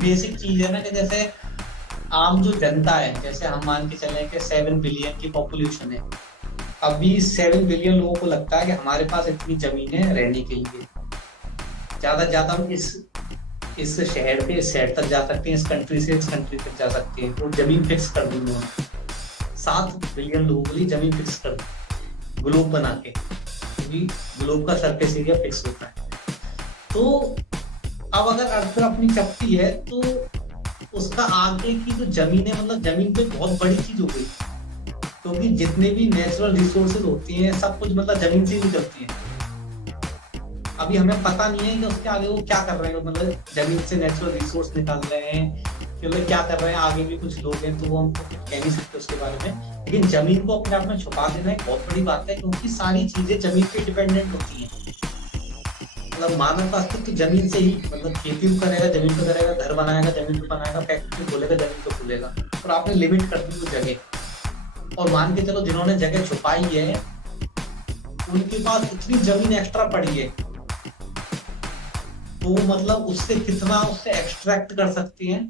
Basic चीज है ना कि जैसे आम जो जनता है, जैसे हम मान के चले कि 7 बिलियन की पॉपुलेशन है। अभी 7 बिलियन लोगों को लगता है कि हमारे पास इतनी जमीन है रहने के लिए, ज्यादा से ज्यादा हम इस शहर से इस शहर तक जा सकते हैं, इस कंट्री से इस कंट्री तक जा सकते हैं। वो जमीन फिक्स कर दी उन्होंने, 7 बिलियन लोगों के लिए जमीन फिक्स कर दी ग्लोब बना के, क्योंकि ग्लोब का सरफेस एरिया फिक्स होता है। तो अब अगर अर्थ अपनी चपटी है तो उसका आगे की जो जमीन है, मतलब जमीन तो एक बहुत बड़ी चीज हो गई, क्योंकि जितने भी नेचुरल रिसोर्सेज होती हैं सब कुछ मतलब जमीन से ही निकलती है। अभी हमें पता नहीं है कि उसके आगे वो क्या कर रहे हैं, मतलब जमीन से नेचुरल रिसोर्स निकाल रहे हैं कि मतलब क्या कर रहे हैं। आगे भी कुछ लोग हैं तो वो हम कह नहीं सकते उसके बारे में, लेकिन जमीन को अपने आप में छुपा देना एक बहुत बड़ी बात है, क्योंकि सारी चीजें जमीन पे डिपेंडेंट होती हैं। मतलब मानव का अस्तित्व जमीन से ही, मतलब खेती भी करेगा जमीन पे करेगा, घर बनाएगा जमीन पे बनाएगा, फैक्ट्री खोलेगा जमीन पे खोलेगा। और आपने लिमिट कर दी वो जगह, और मान के चलो जिन्होंने जगह छुपाई है उनके पास इतनी जमीन एक्स्ट्रा पड़ी है, तो मतलब उससे कितना उससे एक्सट्रैक्ट कर सकती हैं,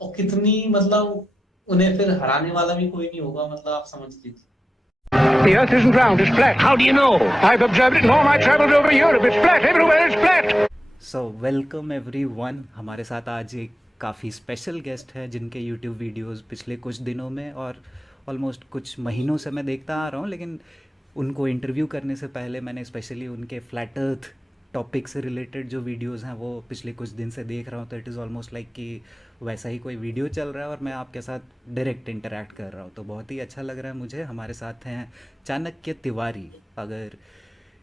और कितनी मतलब उन्हें फिर हराने वाला भी कोई नहीं होगा, मतलब आप समझ लीजिए। The earth isn't round, it's flat. How do you know? I've observed it in all my travels over Europe. It's flat, everywhere it's flat. So welcome everyone. हमारे साथ आज एक काफ़ी स्पेशल गेस्ट है जिनके यूट्यूब वीडियोस पिछले कुछ दिनों में और ऑलमोस्ट कुछ महीनों से मैं देखता आ रहा हूँ, लेकिन उनको इंटरव्यू करने से पहले मैंने स्पेशली उनके फ्लैट अर्थ टॉपिक से रिलेटेड जो वीडियोस हैं वो पिछले कुछ दिन से देख रहा हूँ। तो इट इज़ ऑलमोस्ट लाइक कि वैसा ही कोई वीडियो चल रहा है और मैं आपके साथ डायरेक्ट इंटरेक्ट कर रहा हूँ, तो बहुत ही अच्छा लग रहा है मुझे। हमारे साथ हैं चाणक्य तिवारी। अगर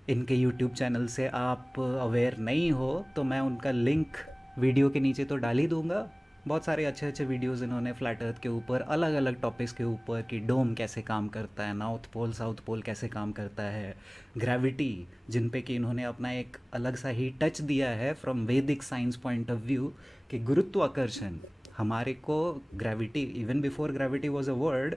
इनके यूट्यूब चैनल से आप अवेयर नहीं हो तो मैं उनका लिंक वीडियो के नीचे तो डाल ही दूंगा। बहुत सारे अच्छे अच्छे वीडियोस इन्होंने फ्लैट अर्थ के ऊपर, अलग अलग टॉपिक्स के ऊपर, कि डोम कैसे काम करता है, नॉर्थ पोल साउथ पोल कैसे काम करता है, ग्रेविटी, जिन पे कि इन्होंने अपना एक अलग सा ही टच दिया है फ्रॉम वैदिक साइंस पॉइंट ऑफ व्यू, कि गुरुत्वाकर्षण हमारे को, gravity, even before gravity was a word,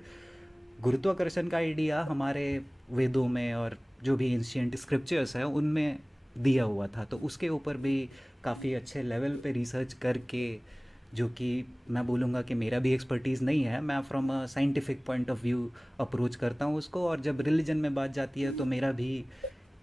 गुरुत्वाकर्षण का आइडिया हमारे वेदों में और जो भी एंशियंट स्क्रिप्चर्स हैं उनमें दिया हुआ था। तो उसके ऊपर भी काफ़ी अच्छे लेवल पे रिसर्च करके, जो कि मैं बोलूँगा कि मेरा भी एक्सपर्टीज़ नहीं है, मैं from a scientific point of view approach करता हूँ उसको। और जब रिलीजन में बात जाती है तो मेरा भी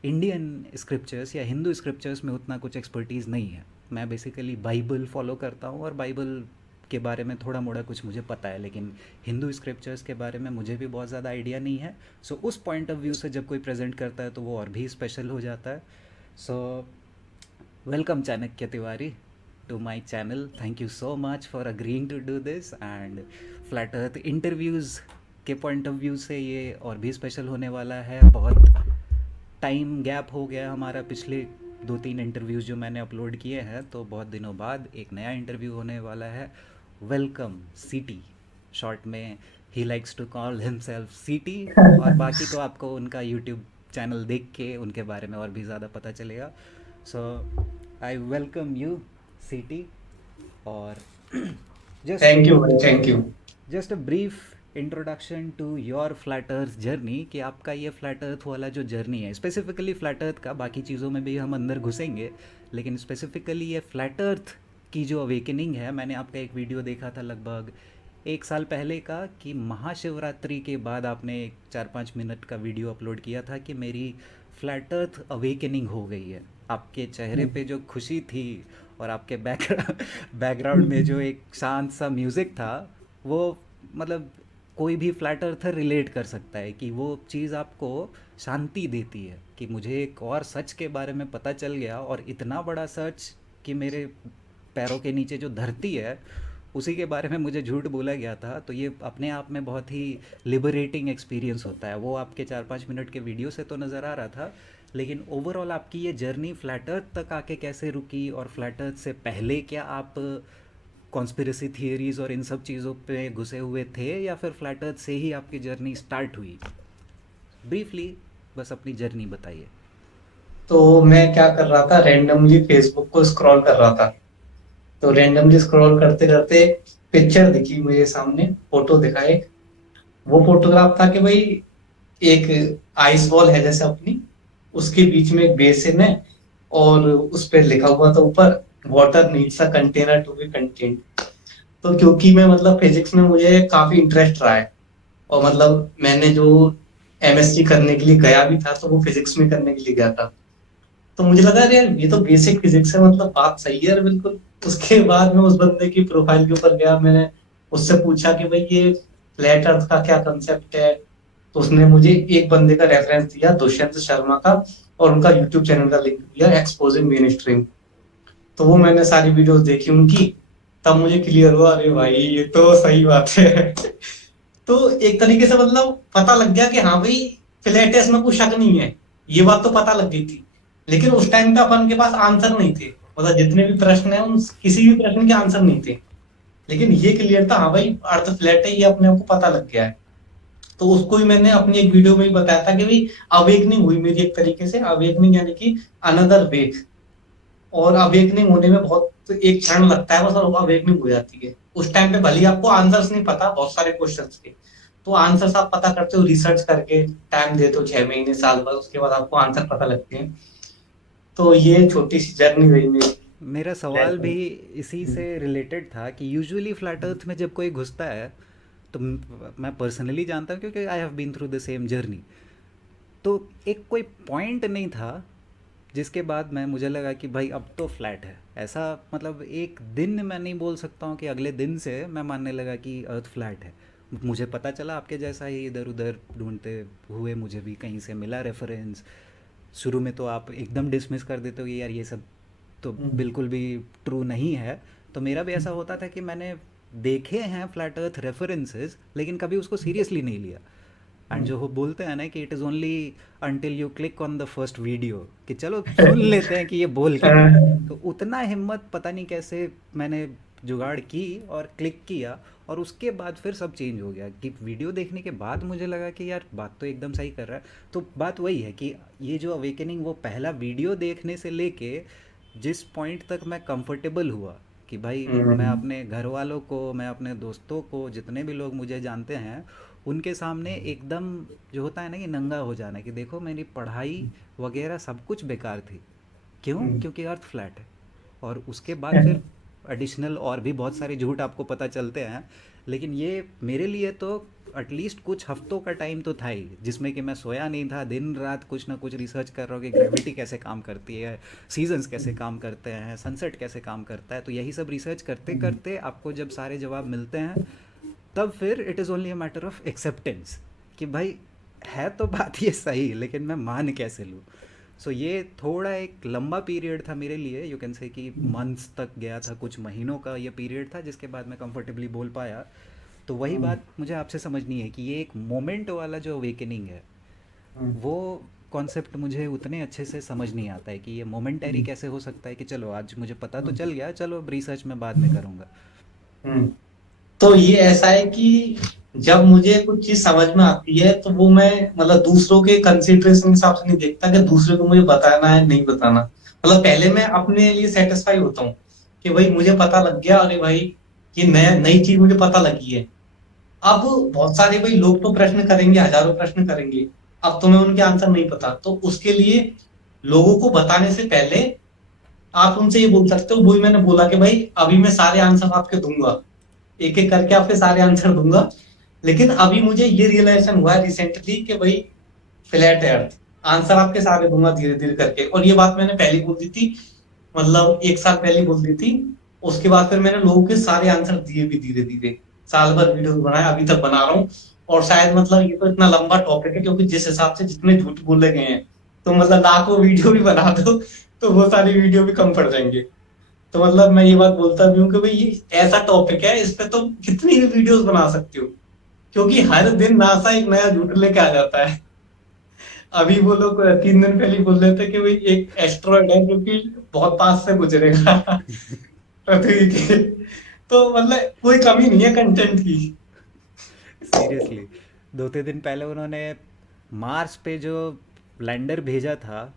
इंडियन स्क्रिप्चर्स या हिंदू स्क्रिप्चर्स में उतना कुछ एक्सपर्टीज़ नहीं है। मैं बेसिकली बाइबल फॉलो करता हूँ और बाइबल के बारे में थोड़ा मोड़ा कुछ मुझे पता है, लेकिन हिंदू स्क्रिप्चर्स के बारे में मुझे भी बहुत ज़्यादा आइडिया नहीं है। सो उस पॉइंट ऑफ व्यू से जब कोई प्रेजेंट करता है तो वो और भी स्पेशल हो जाता है। So welcome Chanakya Tiwari to my channel. Thank you so much for agreeing to do this. And flat earth interviews के पॉइंट ऑफ व्यू से ये और भी स्पेशल होने वाला है। बहुत टाइम गैप हो गया हमारा, पिछले 2-3 इंटरव्यूज़ जो मैंने अपलोड किए हैं, तो बहुत दिनों बाद एक नया इंटरव्यू होने वाला है। वेलकम सीटी, शॉर्ट में ही likes to call himself CT. और बाकी तो आपको उनका यूट्यूब चैनल देख के उनके बारे में और भी ज़्यादा पता चलेगा। सो आई वेलकम यू सीटी। और थैंक यू भाई, thank you. Just a brief introduction to your flat earth journey, कि आपका ये फ्लैट अर्थ वाला जो जर्नी है, स्पेसिफिकली फ्लैट अर्थ का, बाकी चीज़ों में भी हम अंदर घुसेंगे, लेकिन स्पेसिफिकली ये फ्लैट अर्थ की जो अवेकनिंग है, मैंने आपका एक वीडियो देखा था लगभग 1 साल पहले का, कि महाशिवरात्रि के बाद आपने एक 4-5 मिनट का वीडियो अपलोड किया था कि मेरी फ्लैट अर्थ अवेकनिंग हो गई है। आपके चेहरे पे जो खुशी थी और आपके बैकग्राउंड में जो एक शांत सा म्यूज़िक था, वो मतलब कोई भी फ्लैट अर्थर रिलेट कर सकता है कि वो चीज़ आपको शांति देती है, कि मुझे एक और सच के बारे में पता चल गया, और इतना बड़ा सच कि मेरे पैरों के नीचे जो धरती है उसी के बारे में मुझे झूठ बोला गया था। तो ये अपने आप में बहुत ही लिबरेटिंग एक्सपीरियंस होता है। वो आपके 4-5 मिनट के वीडियो से तो नज़र आ रहा था, लेकिन ओवरऑल आपकी ये जर्नी फ्लैट अर्थ तक आके कैसे रुकी, और फ्लैट अर्थ से पहले क्या आप कॉन्स्पिरेसी थियरीज और इन सब चीज़ों पे घुसे हुए थे, या फिर फ्लैट अर्थ से ही आपकी जर्नी स्टार्ट हुई? ब्रीफली बस अपनी जर्नी बताइए। तो मैं क्या कर रहा था, रैंडमली फेसबुक को स्क्रॉल कर रहा था। तो रैंडमली स्क्रॉल करते करते पिक्चर दिखी मेरे सामने, फोटो दिखा एक। वो फोटोग्राफ था कि भाई एक आइस बॉल है जैसे अपनी, उसके बीच में एक बेसिन है, और उस पर लिखा हुआ था ऊपर water needs a container to be contained. तो क्योंकि मैं मतलब फिजिक्स में मुझे काफी इंटरेस्ट रहा है, और मतलब मैंने जो एमएससी करने के लिए गया भी था तो वो फिजिक्स में करने के लिए गया था। तो मुझे लगा अरे यार ये तो बेसिक फिजिक्स है, मतलब बात सही है यार बिल्कुल। उसके बाद मैं उस बंदे की प्रोफाइल के ऊपर गया, मैंने उससे पूछा कि भाई ये फ्लैट अर्थ का क्या कंसेप्ट है। तो उसने मुझे एक बंदे का रेफरेंस दिया, दुष्यंत शर्मा का, और उनका यूट्यूब चैनल का लिंक दिया, एक्सपोजिंग मेन स्ट्रीम। तो वो मैंने सारी वीडियोस देखी उनकी, तब मुझे क्लियर हुआ अरे भाई ये तो सही बात है। तो एक तरीके से मतलब पता लग गया कि हाँ भाई फ्लैट है, इसमें कोई शक नहीं है। ये बात तो पता लग गई थी। लेकिन उस टाइम पे अपन के पास आंसर नहीं थे, मतलब जितने भी प्रश्न है उन किसी भी प्रश्न के आंसर नहीं थे। लेकिन ये क्लियर था हाँ भाई अर्थ फ्लैट है, ये अपने आप को पता लग गया है। तो उसको ही मैंने अपनी एक वीडियो में ही बताया था कि भाई अवेकनिंग हुई मेरी एक तरीके से, अवेकनिंग यानी कि अनदर वे। और अवेकनिंग होने में बहुत एक क्षण लगता है बस, और अवेकनिंग हो जाती है। उस टाइम पे भले ही आपको आंसर्स नहीं पता बहुत सारे क्वेश्चंस के, तो आंसर्स आप पता करते हो रिसर्च करके, टाइम देते हो 6 महीने साल भर, उसके बाद आपको आंसर पता लगते हैं। तो ये छोटी सी जर्नी रही मेरी मेरा सवाल फ्लैट भी में। इसी से रिलेटेड था कि यूजुअली फ्लैट अर्थ में जब कोई घुसता है, तो मैं पर्सनली जानता हूँ क्योंकि I have been through the same journey. तो एक कोई पॉइंट नहीं था जिसके बाद मैं मुझे लगा कि भाई अब तो फ्लैट है ऐसा। मतलब एक दिन मैं नहीं बोल सकता हूँ कि अगले दिन से मैं मानने लगा कि अर्थ फ्लैट है। मुझे पता चला आपके जैसा ही इधर उधर ढूंढते हुए मुझे भी कहीं से मिला रेफरेंस। शुरू में तो आप एकदम डिसमिस कर देते हो कि यार ये सब तो हम्म, बिल्कुल भी ट्रू नहीं है। तो मेरा भी ऐसा होता था कि मैंने देखे हैं फ्लैट अर्थ रेफरेंसेस लेकिन कभी उसको सीरियसली नहीं लिया। एंड हम्म, जो वो बोलते हैं ना कि it is only until you click on the first video कि चलो सुन लेते हैं कि ये बोल क्या रहा है। तो उतना हिम्मत पता नहीं कैसे मैंने जुगाड़ की और क्लिक किया, और उसके बाद फिर सब चेंज हो गया कि वीडियो देखने के बाद मुझे लगा कि यार बात तो एकदम सही कर रहा है। तो बात वही है कि ये जो अवेकनिंग वो पहला वीडियो देखने से लेके जिस पॉइंट तक मैं कंफर्टेबल हुआ कि भाई मैं हम्म, अपने घर वालों को, मैं अपने दोस्तों को, जितने भी लोग मुझे जानते हैं उनके सामने एकदम जो होता है ना कि नंगा हो जाना कि देखो मेरी पढ़ाई वगैरह सब कुछ बेकार थी। क्यों? हम्म, क्योंकि अर्थ फ्लैट है। और उसके बाद फिर एडिशनल और भी बहुत सारे झूठ आपको पता चलते हैं। लेकिन ये मेरे लिए तो एटलीस्ट कुछ हफ्तों का टाइम तो था ही जिसमें कि मैं सोया नहीं था, दिन रात कुछ ना कुछ रिसर्च कर रहा हूँ कि ग्रेविटी कैसे काम करती है, सीजन्स कैसे काम करते हैं, सनसेट कैसे काम करता है। तो यही सब रिसर्च करते करते आपको जब सारे जवाब मिलते हैं, तब फिर it is only a matter of acceptance कि भाई है तो बात ये सही, लेकिन मैं मान कैसे लूँ। सो ये थोड़ा एक लंबा पीरियड था मेरे लिए, यू कैन से कि मंथ्स तक गया था, कुछ महीनों का ये पीरियड था जिसके बाद मैं कंफर्टेबली बोल पाया। तो वही हम्म, बात मुझे आपसे समझनी है कि ये एक मोमेंट वाला जो अवेकनिंग है हम्म, वो कॉन्सेप्ट मुझे उतने अच्छे से समझ नहीं आता है कि ये मोमेंटरी हम्म, कैसे हो सकता है कि चलो आज मुझे पता तो हम्म, चल गया, चलो अब रिसर्च में बाद में करूँगा। हम्म। तो ये ऐसा है कि जब मुझे कुछ चीज समझ में आती है तो वो मैं मतलब दूसरों के कंसिडरेशन के हिसाब से नहीं देखता कि दूसरे को मुझे बताना है नहीं बताना। मतलब पहले मैं अपने लिए सेटिस्फाई होता हूँ कि भाई मुझे पता लग गया, अरे भाई ये नया नई चीज मुझे पता लगी है। अब बहुत सारे भाई लोग तो प्रश्न करेंगे, हजारों प्रश्न करेंगे, अब तुम्हें उनके आंसर नहीं पता, तो उसके लिए लोगों को बताने से पहले आप उनसे ये बोल सकते हो, वही मैंने बोला कि भाई अभी मैं सारे आंसर आपके दूंगा, एक एक करके आपके सारे आंसर दूंगा। लेकिन अभी मुझे ये रियलाइजेशन हुआ है रिसेंटली कि भाई फ्लैट है अर्थ, आंसर आपके सारे दूंगा धीरे धीरे करके। और ये बात मैंने पहले बोल दी थी, मतलब 1 साल पहले बोल दी थी। उसके बाद फिर मैंने लोगों के सारे आंसर दिए भी धीरे धीरे, साल भर वीडियो बनाया, अभी तक बना रहा हूँ। और शायद मतलब ये तो इतना लंबा टॉपिक है क्योंकि जिस हिसाब से जितने झूठ बोले गए हैं, तो मतलब लाखों वीडियो भी बना दो तो वो सारी वीडियो भी कम पड़ जाएंगे। तो मतलब मैं ये बात बोलता भी हूँ कि भाई ये ऐसा टॉपिक है, इस पे तुम कितनी भी वीडियोस बना सकते हो, क्योंकि हर दिन नासा एक नया झूठ लेके आ जाता है। अभी वो लोग 3 दिन पहले बोल रहे थे कि भाई एक एस्ट्रॉयड है जो कि बहुत पास से गुजरेगा पृथ्वी के। तो मतलब कोई कमी नहीं है कंटेंट की। सीरियसली 2-3 दिन पहले उन्होंने मार्स पे जो लैंडर भेजा था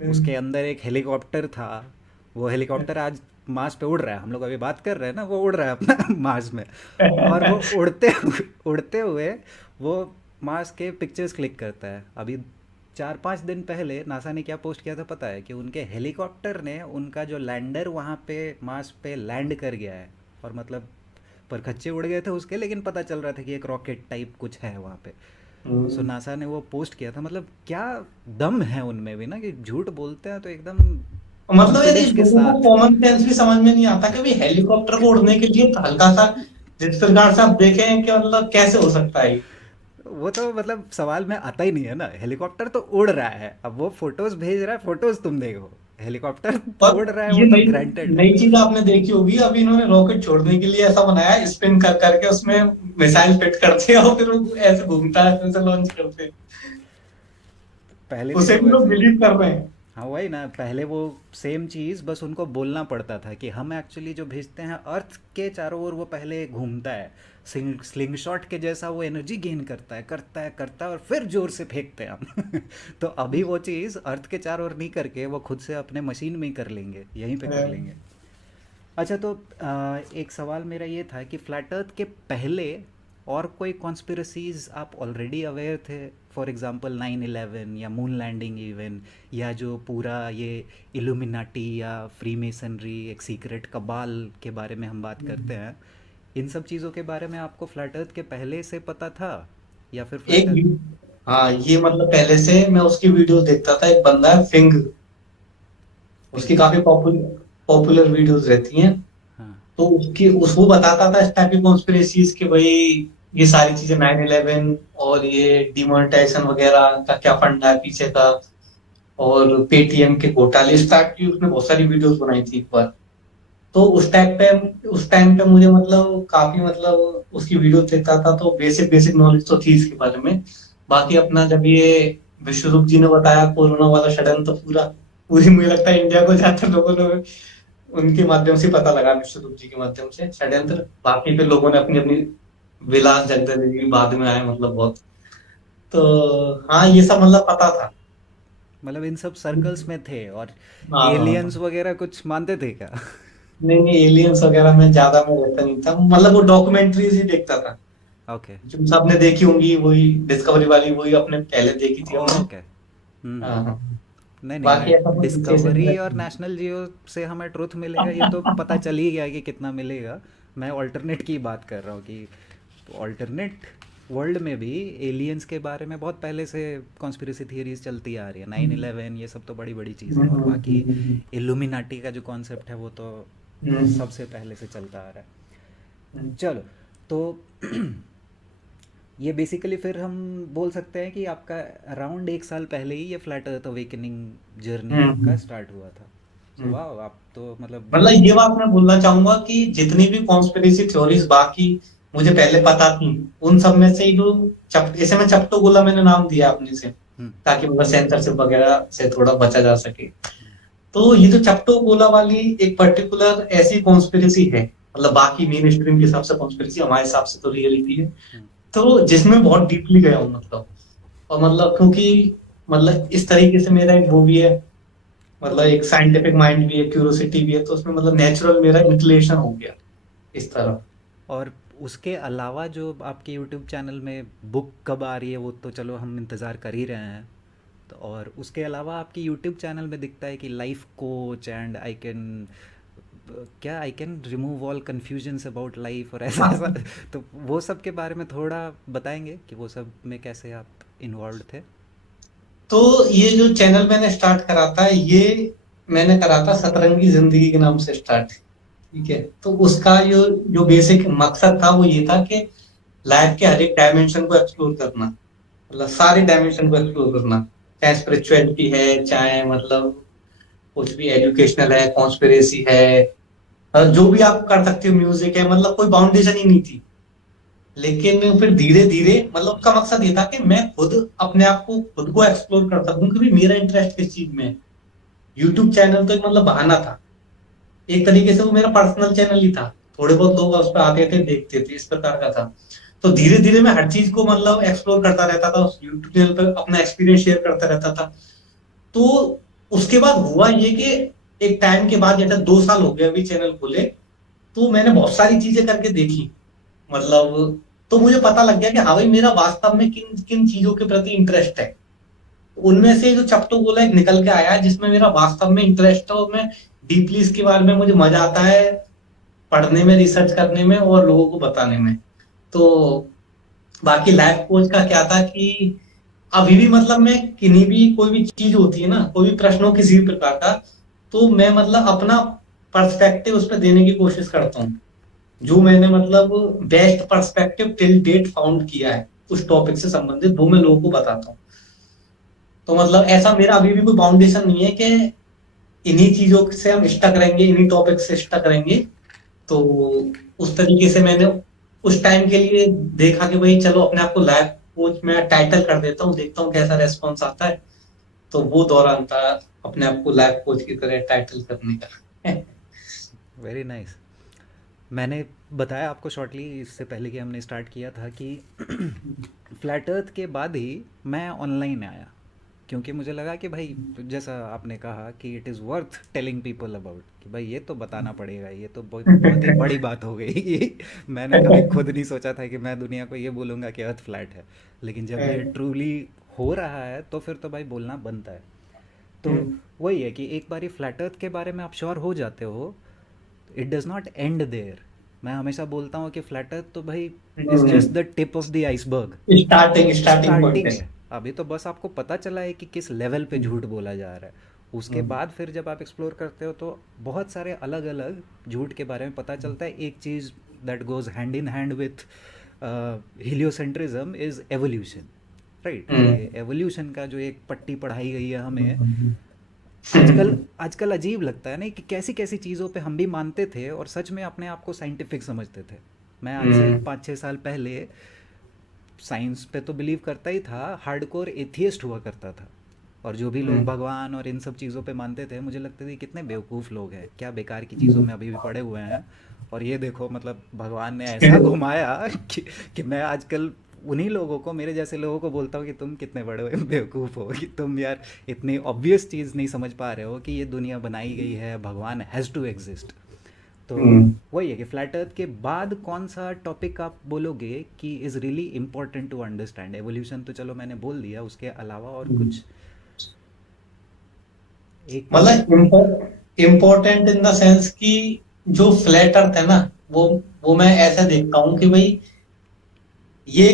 उसके अंदर एक हेलीकॉप्टर था। वो हेलीकॉप्टर आज मार्स पे उड़ रहा है, हम लोग अभी बात कर रहे हैं ना, वो उड़ रहा है अपना मार्स में। और वो उड़ते हुए वो मार्स के पिक्चर्स क्लिक करता है। अभी 4-5 दिन पहले नासा ने क्या पोस्ट किया था पता है? कि उनके हेलीकॉप्टर ने उनका जो लैंडर वहाँ पे मार्स पे लैंड कर गया है। और मतलब परखच्चे उड़ गए थे उसके, लेकिन पता चल रहा था कि एक रॉकेट टाइप कुछ है वहाँ पे। सो हम्म। नासा ने वो पोस्ट किया था। मतलब क्या दम है उनमें भी ना, कि झूठ बोलते हैं तो एकदम मतलब यदि कॉन्फिडेंस के लोगों को साथ। कॉमन सेंस भी समझ में नहीं आता कि भाई हेलीकॉप्टर को उड़ने के लिए हल्का सा, जिस प्रकार से आप देखें कि मतलब कैसे हो सकता है ये? वो तो मतलब सवाल में आता ही नहीं है ना। हेलीकॉप्टर तो उड़ रहा है, अब वो फोटोज भेज रहा है, फोटोज तुम देखो। हेलीकॉप्टर और उड़ रहा है ये वो तो नई ग्रांटेड है। नई चीज आपने देखी होगी, अभी इन्होंने रॉकेट छोड़ने के लिए ऐसा बनाया, स्पिन कर करके उसमें मिसाइल फिट करते हैं और फिर वो ऐसे घूमता है, फिर से लॉन्च करते हैं। पहले भी उसे तो भी लोग वैसे। बिलीव कर रहे हैं। हाँ वही ना, पहले वो सेम चीज़ बस उनको बोलना पड़ता था कि हम एक्चुअली जो भेजते हैं अर्थ के चारों ओर वो पहले घूमता है, स्लिंग शॉट के जैसा वो एनर्जी गेन करता है, करता है और फिर जोर से फेंकते हैं हम। तो अभी वो चीज़ अर्थ के चारों ओर नहीं करके वो खुद से अपने मशीन में ही कर लेंगे, यहीं पे कर लेंगे। अच्छा तो एक सवाल मेरा ये था कि फ्लैट अर्थ के पहले और कोई कॉन्स्पिरसीज आप ऑलरेडी अवेयर थे? फॉर एग्जांपल 9/11 या मून लैंडिंग इवन, या जो पूरा ये इल्यूमिनाटी या फ्री मेसनरी एक सीक्रेट कबाल के बारे में हम बात करते हैं, इन सब चीज़ों के बारे में आपको फ्लैट अर्थ के पहले से पता था या फिर फ्लैट एक अर्थ? हाँ, ये मतलब पहले से मैं उसकी वीडियो देखता था। एक बंदा है फिंग, उसकी फिंग। काफी पॉपुलर पॉपुलर वीडियोस रहती हैं। हाँ। तो उसकी उस वो बताता था इस टाइप की कॉन्स्पिरेसीज कि भाई ये सारी चीजें 9/11 और ये डिमोनेटाइजेशन वगैरह का क्या फंडा है पीछे का, और पेटीएम के घोटाले, इस टाइप की उसने बहुत सारी वीडियोस बनाई थी एक बार। तो उस टाइम पे मुझे मतलब काफी मतलब उसकी वीडियो देखता था, तो बेसिक बेसिक नॉलेज तो थी इसके बारे में। बाकी अपना जब ये विश्वरूप जी ने बताया कोरोना वाला षड्यंत्र, पूरा पूरी मुझे लगता है इंडिया को ज्यादातर लोगों ने उनके माध्यम से पता लगा, विश्वरूप जी के माध्यम से षड्यंत्र। बाकी पे लोगों ने अपनी अपनी विलास जगदलवी बाद में आए मतलब बहुत। तो हाँ, ये सब मतलब पता था। मतलब इन सब सर्कल्स में थे। और एलियंस हाँ, वगैरह कुछ मानते थे क्या? नहीं नहीं, एलियंस वगैरह में ज्यादा मैं रहता नहीं था, मतलब वो डॉक्यूमेंट्रीज ही देखता था ओके। जो सबने देखी होंगी, वही डिस्कवरी वाली, वही अपने पहले देखी थी हमने। ओके। हम्म। हाँ हाँ। नहीं नहीं, बाकी ऐसा मैं कोई विशेष डिस्कवरी और इंटरेस्ट नेशनल जियो से हमें ट्रुथ मिलेगा ये तो पता चल ही गया कि कितना मिलेगा। मैं ऑल्टरनेट की बात कर रहा हूँ कि ऑल्टरनेट वर्ल्ड में भी एलियंस के बारे में बहुत पहले से कॉन्स्पिरेसी थियरीज चलती आ रही है। 9/11 ये सब तो बड़ी बड़ी चीज़ें हैं, और बाकी इल्यूमिनाटी का जो कॉन्सेप्ट है वो तो सबसे पहले से चलता आ रहा है। चलो तो ये बेसिकली फिर हम बोल सकते हैं कि आपका अराउंड 1 साल पहले ही ये फ्लैट अर्थ अवेकनिंग जर्नी आपका स्टार्ट हुआ था। सो वाह, आप तो मतलब मतलब ये बात मैं बोलना चाहूंगा कि जितनी भी कॉन्स्पिरेसी थ्योरीज बाकी मुझे पहले पता थी, उन सब में से जो जैसे मैं चपटो गोला मैंने नाम दिया अपने से, हम्म। ताकि मतलब सेंसरशिप वगैरह से थोड़ा बचा जा सके। तो ये जो चपटो गोला वाली एक पर्टिकुलर ऐसी कॉन्स्पिरेसी है, मतलब बाकी मेन स्ट्रीम के हिसाब से कॉन्स्पिरेसी, हमारे हिसाब से तो रियलिटी है। हम्म। तो जिसमें बहुत डीपली गया हूँ मतलब, और मतलब क्योंकि मतलब इस तरीके से मेरा एक वो भी है, मतलब एक साइंटिफिक माइंड भी है, क्यूरियोसिटी भी है, तो उसमें मतलब नेचुरल मेरा इंक्लिनेशन हो गया इस तरफ। और उसके अलावा जो आपके यूट्यूब चैनल में बुक कब आ रही है वो तो चलो हम इंतज़ार कर ही रहे हैं। तो और उसके अलावा आपके यूट्यूब चैनल में दिखता है कि life coach and I can remove all confusions about life और ऐसा ऐसा। तो वो सब के बारे में थोड़ा बताएंगे कि वो सब में कैसे आप इन्वॉल्व थे? तो ये जो चैनल मैंने स्टार्ट करा था, ये मैंने करा था सतरंगी जिंदगी के नाम से स्टार्ट। ठीक है, तो उसका जो जो बेसिक मकसद था वो ये था कि लाइफ के हर एक डायमेंशन को एक्सप्लोर करना, मतलब सारे डायमेंशन को एक्सप्लोर करना, चाहे स्पिरिचुअलिटी है, चाहे मतलब कुछ भी एजुकेशनल है, कॉन्स्पिरेसी है, जो भी आप कर सकते हो, म्यूजिक है, मतलब कोई बाउंडेशन ही नहीं थी। लेकिन फिर धीरे धीरे मतलब उसका मकसद ये था कि मैं खुद अपने आप को खुद को एक्सप्लोर कर सकूं, क्योंकि मेरा इंटरेस्ट किस चीज में है। यूट्यूब चैनल तो एक मतलब बहाना था, एक तरीके से वो मेरा पर्सनल चैनल ही था। थोड़े बहुत लोग उस पर आते थे, देखते थे, इस प्रकार का था। तो धीरे धीरे मैं हर चीज को मतलब एक्सप्लोर करता रहता था, उस यूट्यूब चैनल पर अपना एक्सपीरियंस शेयर करता रहता था। तो उसके बाद हुआ ये कि एक टाइम के बाद, जैसे 2 साल हो गए अभी चैनल खोले, तो मैंने बहुत सारी चीजें करके देखी मतलब। तो मुझे पता लग गया कि हाँ भाई, मेरा वास्तव में किन किन चीजों के प्रति इंटरेस्ट है। उनमें से जो चप्टू गोला एक निकल के आया है जिसमें मेरा वास्तव में इंटरेस्ट है, और मैं डीपली इसके बारे में मुझे मजा आता है पढ़ने में, रिसर्च करने में और लोगों को बताने में। तो बाकी लाइफ कोच का क्या था कि अभी भी मतलब मैं किन्हीं भी कोई भी चीज होती है ना, कोई भी प्रश्न हो किसी भी प्रकार का, तो मैं मतलब अपना पर्सपेक्टिव उस पर देने की कोशिश करता हूँ, जो मैंने मतलब best perspective till date found किया है उस टॉपिक से संबंधित, वो मैं लोगों को बताता हूँ। तो मतलब ऐसा मेरा अभी भी कोई बाउंडेशन नहीं है कि इन्हीं चीजों से हम स्टक रहेंगे, इन्हीं टॉपिक से स्टक रहेंगे। तो उस तरीके से मैंने उस टाइम के लिए देखा कि भाई चलो अपने आप को लाइफ कोच में टाइटल कर देता हूँ, देखता हूँ कैसा रेस्पॉन्स आता है। तो वो दौरान था अपने आप को लाइफ कोच की तरह टाइटल करने का। Very nice. मैंने बताया आपको शॉर्टली इससे पहले कि हमने स्टार्ट किया था कि फ्लैट अर्थ के बाद ही मैं ऑनलाइन आया, क्योंकि मुझे लगा कि भाई जैसा आपने कहा कि it is worth telling people about, कि भाई ये तो बताना पड़ेगा, ये तो बहुत बहुत ही बड़ी बात हो गई। ये मैंने कभी खुद नहीं सोचा था कि मैं दुनिया को ये बोलूँगा कि अर्थ फ्लैट है, लेकिन जब ये ट्रूली हो रहा है तो फिर तो भाई बोलना बनता है। तो वही है कि एक बारी फ्लैट अर्थ के बारे में आप श्योर हो जाते हो, it does not end there. मैं हमेशा बोलता हूँ कि फ्लैट अर्थ तो भाई is just the tip of the iceberg, starting starting point starting है। है। अभी तो बस आपको पता चला है कि किस लेवल पे झूठ बोला जा रहा है। उसके बाद फिर जब आप एक्सप्लोर करते हो तो बहुत सारे अलग अलग झूठ के बारे में पता चलता है। एक चीज़ that goes hand in hand with heliocentrism is evolution, right. ये एवोल्यूशन का जो एक पट्टी पढ़ाई गई है हमें, आजकल आजकल अजीब लगता है ना कि कैसी कैसी चीज़ों पे हम भी मानते थे और सच में अपने आप को साइंटिफिक समझते थे। मैं आज से 5-6 साल पहले साइंस पे तो बिलीव करता ही था, हार्डकोर एथियस्ट हुआ करता था। और जो भी लोग भगवान और इन सब चीज़ों पे मानते थे, मुझे लगते थे कितने बेवकूफ़ लोग हैं, क्या बेकार की चीज़ों में अभी भी पड़े हुए हैं। और ये देखो मतलब भगवान ने ऐसा घुमाया कि मैं आजकल उन्हीं लोगों को, मेरे जैसे लोगों को बोलता हूँ कि तुम कितने बड़े बेवकूफ़ हो, कि तुम यार इतनी ऑब्वियस चीज़ नहीं समझ पा रहे हो कि ये दुनिया बनाई गई है, भगवान हैज़ टू एग्जिस्ट। तो वही है कि फ्लैट अर्थ के बाद कौन सा टॉपिक आप बोलोगे कि is really important to understand evolution? तो चलो मैंने बोल दिया, उसके अलावा और कुछ एक मतलब इम्पोर्टेंट इन द सेंस कि जो फ्लैट अर्थ है ना, वो वो मैं ऐसा देखता हूँ कि भाई ये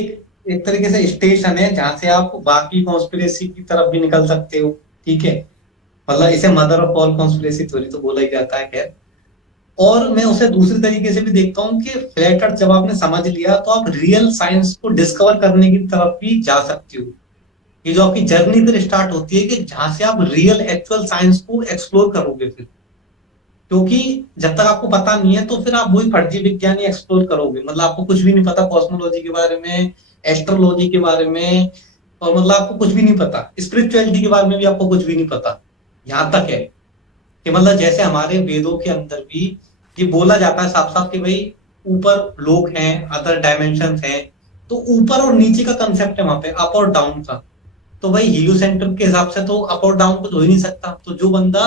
एक तरीके से स्टेशन है जहां से आप बाकी कॉन्स्पिरेसी की तरफ भी निकल सकते हो। ठीक है, मतलब इसे mother of all conspiracy theory तो बोला ही जाता है, खैर। और मैं उसे दूसरी तरीके से भी देखता हूँ कि फ्लैट अर्थ जब आपने समझ लिया तो आप रियल साइंस को डिस्कवर करने की तरफ भी जा सकते हो। ये जो आपकी जर्नी फिर स्टार्ट होती है कि जहां से आप रियल एक्चुअल साइंस को एक्सप्लोर करोगे फिर। क्योंकि जब तक आपको पता नहीं है तो फिर आप वही फर्जी विज्ञान ही एक्सप्लोर करोगे, मतलब आपको कुछ भी नहीं पता कॉस्मोलॉजी के बारे में, एस्ट्रोलॉजी के बारे में, और मतलब आपको कुछ भी नहीं पता स्पिरिचुअलिटी के बारे में भी, आपको कुछ भी नहीं पता। यहाँ तक है कि मतलब जैसे हमारे वेदों के अंदर भी ये बोला जाता है साफ साफ कि भाई ऊपर लोक हैं, अदर डायमेंशन हैं। तो ऊपर और नीचे का कंसेप्ट है वहां पे, अप और डाउन का। तो भाई हीलियोसेंट्रिक के हिसाब से तो अप और डाउन कुछ हो ही नहीं सकता। तो जो बंदा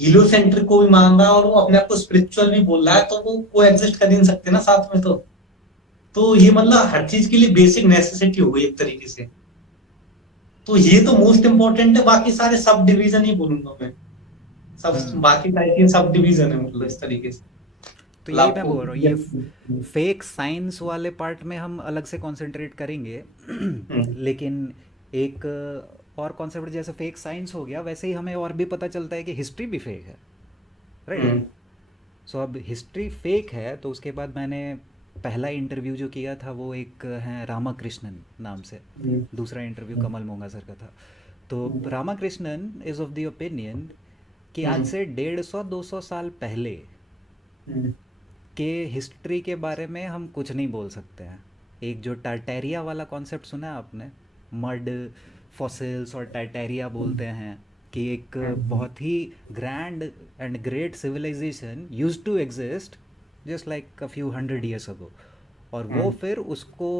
हीलियोसेंट्रिक को भी मान रहा है और वो अपने आप को स्पिरिचुअल भी बोल रहा है, तो वो को एग्जिस्ट कर ही नहीं सकते ना साथ में। तो ये मतलब हर चीज के लिए बेसिक नेसेसिटी हो गई एक तरीके से। तो ये तो मोस्ट इम्पोर्टेंट है, बाकी सारे सब डिवीजन ही बोलूंगा मैं। सब बाकी सारी सब डिवीजन है, मतलब इस तरीके से। तो मतलब यही मैं आपको बोल रहा हूँ, ये फेक साइंस वाले पार्ट में हम अलग से कंसंट्रेट करेंगे। लेकिन एक और कॉन्सेप्ट जैसे फेक साइंस हो गया, वैसे ही हमें और भी पता चलता है कि हिस्ट्री भी फेक है, राइट। सो अब हिस्ट्री फेक है तो उसके बाद मैंने पहला इंटरव्यू जो किया था वो एक हैं रामाकृष्णन नाम से, दूसरा इंटरव्यू कमल मोंगा सर का था। तो Ramakrishnan is of the opinion कि आज से 150-200 साल पहले के हिस्ट्री के बारे में हम कुछ नहीं बोल सकते हैं। एक जो टार्टेरिया वाला कॉन्सेप्ट सुना है आपने, मड फॉसिल्स और टार्टेरिया बोलते हैं कि एक बहुत ही grand and great civilization use to exist just like a few 100 years ago, और वो फिर उसको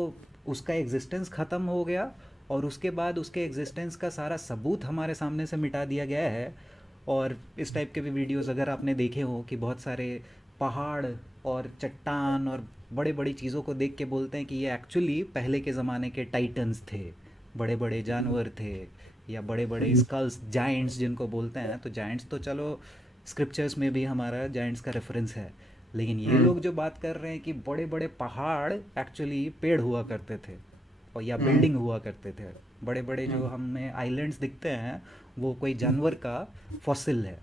उसका एग्जिस्टेंस ख़त्म हो गया और उसके बाद उसके एग्जिस्टेंस का सारा सबूत हमारे सामने से मिटा दिया गया है। और इस टाइप के भी वीडियोस अगर आपने देखे हो कि बहुत सारे पहाड़ और चट्टान और बड़े बड़ी चीज़ों को देख के बोलते हैं कि ये एक्चुअली पहले के ज़माने के टाइटन्स थे, बड़े बड़े जानवर थे, या बड़े बड़े स्कल्स, जायंट्स जिनको बोलते हैं, तो जायंट्स तो चलो स्क्रिप्चर्स में भी हमारा जायंट्स का रेफरेंस है, लेकिन ये लोग जो बात कर रहे हैं कि बड़े बड़े पहाड़ एक्चुअली पेड़ हुआ करते थे और या बिल्डिंग हुआ करते थे, बड़े बड़े जो हमें आइलैंड्स दिखते हैं वो कोई जानवर का फॉसिल है।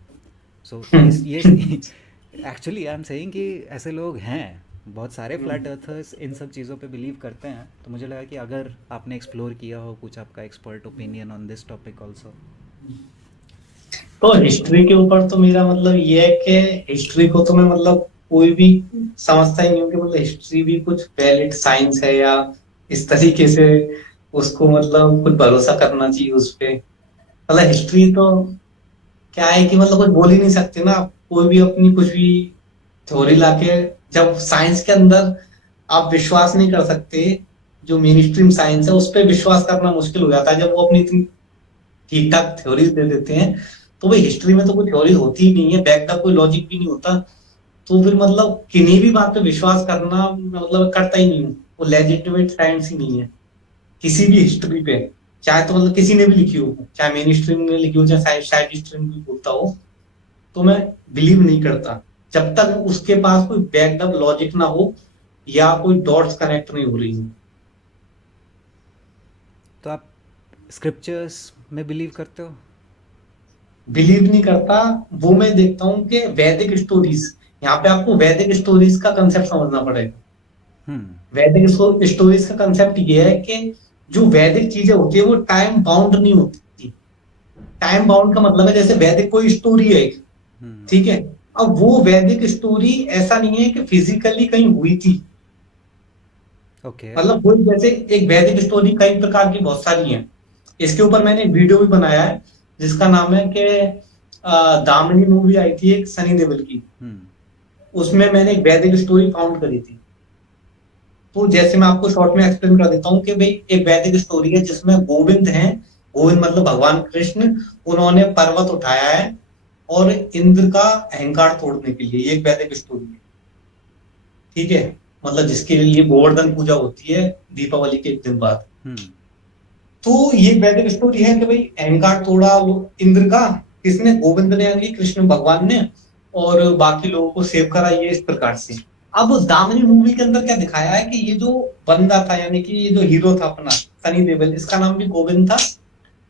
सो ये एक्चुअली आई एम सेइंग कि ऐसे लोग हैं, बहुत सारे फ्लैट अर्थर्स इन सब चीज़ों पे बिलीव करते हैं। तो मुझे लगा कि अगर आपने एक्सप्लोर किया हो कुछ, आपका expert opinion on this topic also. तो हिस्ट्री के ऊपर तो मेरा मतलब ये है कि हिस्ट्री को तो मैं मतलब कोई भी समझता ही नहीं हूँ कि मतलब हिस्ट्री भी कुछ वैलिड साइंस है या इस तरीके से उसको मतलब कुछ भरोसा करना चाहिए उस पे। मतलब हिस्ट्री तो क्या है कि मतलब कुछ बोल ही नहीं सकते ना, कोई भी अपनी कुछ भी थ्योरी लाके, जब साइंस के अंदर आप विश्वास नहीं कर सकते, जो मेन स्ट्रीम साइंस है उस पर विश्वास करना मुश्किल हो जाता है जब वो अपनी इतनी ठीक ठाक थ्योरी दे देते हैं। तो भाई हिस्ट्री में तो कोई थ्योरी होती ही नहीं है, बैकअप कोई लॉजिक भी नहीं होता, तो फिर मतलब किन्हीं भी बात पे विश्वास करना मतलब करता ही नहीं हूँ, वो लेजिटिमेट साइंस ही नहीं है किसी भी हिस्ट्री पे। चाहे तो मतलब किसी ने भी लिखी हो, चाहे मेन स्ट्रीम ने लिखी हो, चाहे साइड स्ट्रीम भी बोलता हो, तो मैं बिलीव नहीं करता जब तक उसके पास कोई बैकअप लॉजिक ना हो या कोई डॉट्स कनेक्ट नहीं हो रही हो। तो आप स्क्रिप्चर्स में बिलीव करते हो? बिलीव नहीं करता, वो मैं देखता हूँ कि वैदिक स्टोरीज, यहाँ पे आपको वैदिक स्टोरीज का कंसेप्ट समझना पड़ेगा। वैदिक स्टोरीज का कंसेप्ट ये है कि जो वैदिक चीजें होती है वो टाइम बाउंड नहीं होती। टाइम बाउंड का मतलब है जैसे वैदिक कोई स्टोरी है, ठीक है, अब वो वैदिक स्टोरी ऐसा नहीं है कि फिजिकली कहीं हुई थी। ओके। मतलब वो जैसे एक वैदिक स्टोरी कई प्रकार की बहुत सारी हैं, इसके ऊपर मैंने एक वीडियो भी बनाया है जिसका नाम है कि दामिनी मूवी आई थी एक सनी देओल की, उसमें मैंने एक वैदिक स्टोरी फाउंड करी थी। तो जैसे मैं आपको शॉर्ट में एक्सप्लेन कर देता हूँ कि भाई एक वैदिक स्टोरी है जिसमें गोविंद हैं, गोविंद मतलब भगवान कृष्ण, उन्होंने पर्वत उठाया है और इंद्र का अहंकार तोड़ने के लिए, ये एक वैदिक स्टोरी है, ठीक है, मतलब जिसके लिए गोवर्धन पूजा होती है दीपावली के एक दिन बाद। तो ये वैदिक स्टोरी है कि भाई अहंकार तोड़ा इंद्र का, किसने? गोविंद ने, यानी कृष्ण भगवान ने, और बाकी लोगों को सेव करा, ये इस प्रकार से। अब दामिनी मूवी के अंदर क्या दिखाया है कि ये जो बंदा था, यानी कि ये जो हीरो था अपना सनी देओल, इसका नाम भी गोविंद था,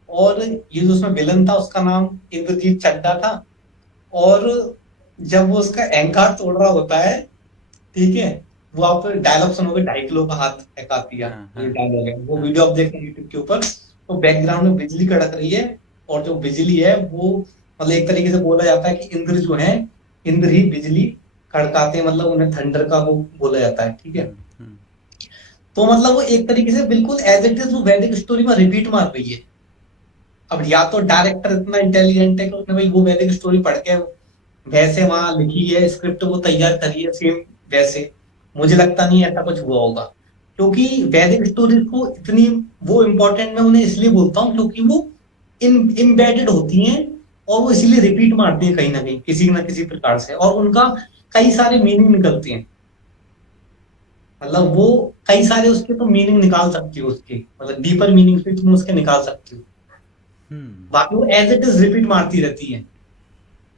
और ये जो उसमें विलन था उसका नाम इंद्रजीत चड्ढा था। और जब वो उसका अहंकार तोड़ रहा होता है, ठीक है, वो आप डायलॉग सुनोगे, 2.5 किलो का हाथ फेंका दिया, ये डायलॉग है, वो वीडियो आप देखें यूट्यूब के ऊपर, तो बैकग्राउंड में बिजली कड़क रही है, और जो बिजली है वो मतलब एक तरीके से बोला जाता है कि इंद्र जो है, इंद्र ही बिजली कड़काते हैं, मतलब उन्हें थंडर का वो बोला जाता है, ठीक है। तो मतलब वो एक तरीके से बिल्कुल एज इट इज वो वैदिक स्टोरी में रिपीट मार रही है। अब या तो डायरेक्टर इतना इंटेलिजेंट है कि उसने भाई वो वैदिक स्टोरी पढ़ के वैसे वहां लिखी है, स्क्रिप्ट वो तैयार करी है सेम वैसे, मुझे लगता नहीं ऐसा कुछ हुआ होगा, क्योंकि वैदिक स्टोरीज को इतनी वो इम्पोर्टेंट मैं उन्हें इसलिए बोलता हूँ क्योंकि वो इम्बेडेड होती हैं, और वो इसलिए रिपीट मारती है कहीं ना कहीं किसी न किसी प्रकार से, और उनका कई सारे मीनिंग निकलते हैं, मतलब वो कई सारे उसके तो मीनिंग निकाल सकती हो, उसके मतलब डीपर मीनिंग भी तुम उसके निकाल सकती हो, बाकी वो एज इट इज रिपीट मारती रहती है,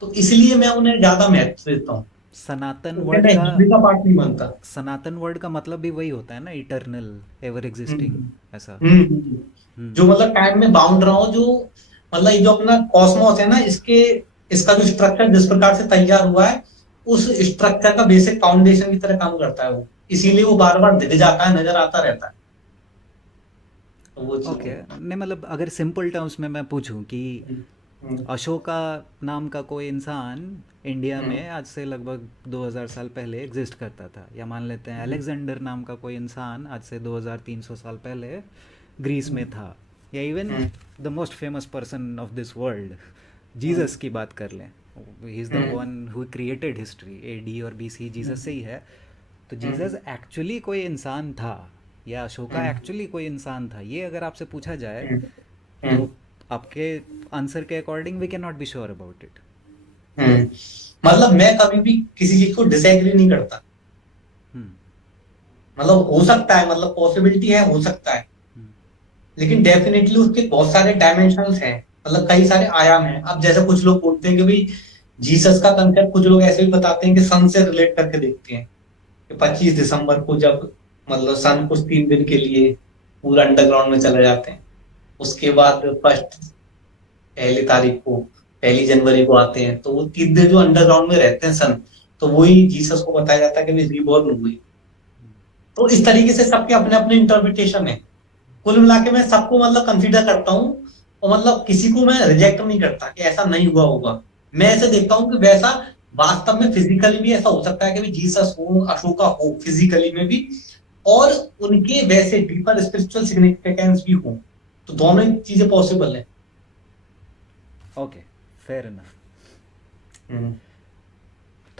तो इसलिए मैं उन्हें ज्यादा महत्व देता हूँ। सनातन तो वर्ड का पार्ट नहीं बनता। सनातन वर्ड का मतलब भी वही होता है ना, इटर्नल, एवर एग्जिस्टिंग, ऐसा। जो मतलब टाइम में बाउंड रहा हो, जो मतलब ये जो अपना कॉस्मोस है ना, इसका जो स्ट्रक्चर जिस प्रकार से तैयार हुआ है, उस स्ट्रक्चर का बेसिक फाउंडेशन की तरह काम करता है वो, इसीलिए वो बार बार दिख जाता है, नजर आता रहता है, तो वो ओके। नहीं मतलब अगर सिंपल टर्म्स में मैं पूछूं कि अशोका नाम का कोई इंसान इंडिया में आज से लगभग 2000 साल पहले एग्जिस्ट करता था, या मान लेते हैं अलेक्जेंडर नाम का कोई इंसान आज से 2300 साल पहले ग्रीस में था, या even the most famous person of this world Jesus की बात कर लें, ही is the one who created history, AD और बीसी जीसस से ही है। तो जीसस एक्चुअली कोई इंसान था या अशोका एक्चुअली कोई इंसान था, ये अगर आपसे पूछा जाए तो आपके आंसर के according we can not be sure about it. मतलब मैं कभी भी किसी चीज को डिसएग्री नहीं करता, मतलब हो सकता है, मतलब पॉसिबिलिटी है, हो सकता है, लेकिन डेफिनेटली उसके बहुत सारे डायमेंशंस हैं, मतलब कई सारे आयाम हैं। अब जैसे कुछ लोग बोलते हैं कि भाई जीसस का कंसेप्ट, कुछ लोग ऐसे भी बताते हैं कि सन से रिलेट करके देखते हैं कि 25 दिसंबर को जब मतलब सन कुछ 3 दिन के लिए पूरा अंडरग्राउंड में चले जाते हैं, उसके बाद फर्स्ट 1 तारीख को, 1 जनवरी को आते हैं, तो वो 3 दिन जो अंडरग्राउंड में रहते हैं सन, तो वही जीसस को बताया जाता है कि भाई रिबॉर्न हुई। तो इस तरीके से सबके अपने अपने इंटरप्रिटेशन है। कुल मिला के मैं सबको मतलब कंसीडर करता हूँ, और मतलब किसी को मैं रिजेक्ट नहीं करता कि ऐसा नहीं हुआ होगा। मैं ऐसे देखता हूँ कि वैसा वास्तव में फिजिकली भी ऐसा हो सकता है कि भी जीसस हो, अशोका हो फिजिकली में भी, और उनके वैसे डीपर स्पिरिचुअल सिग्निफिकेंस भी हो, तो दोनों ही चीजें पॉसिबल है। Okay, fair enough. हम्म,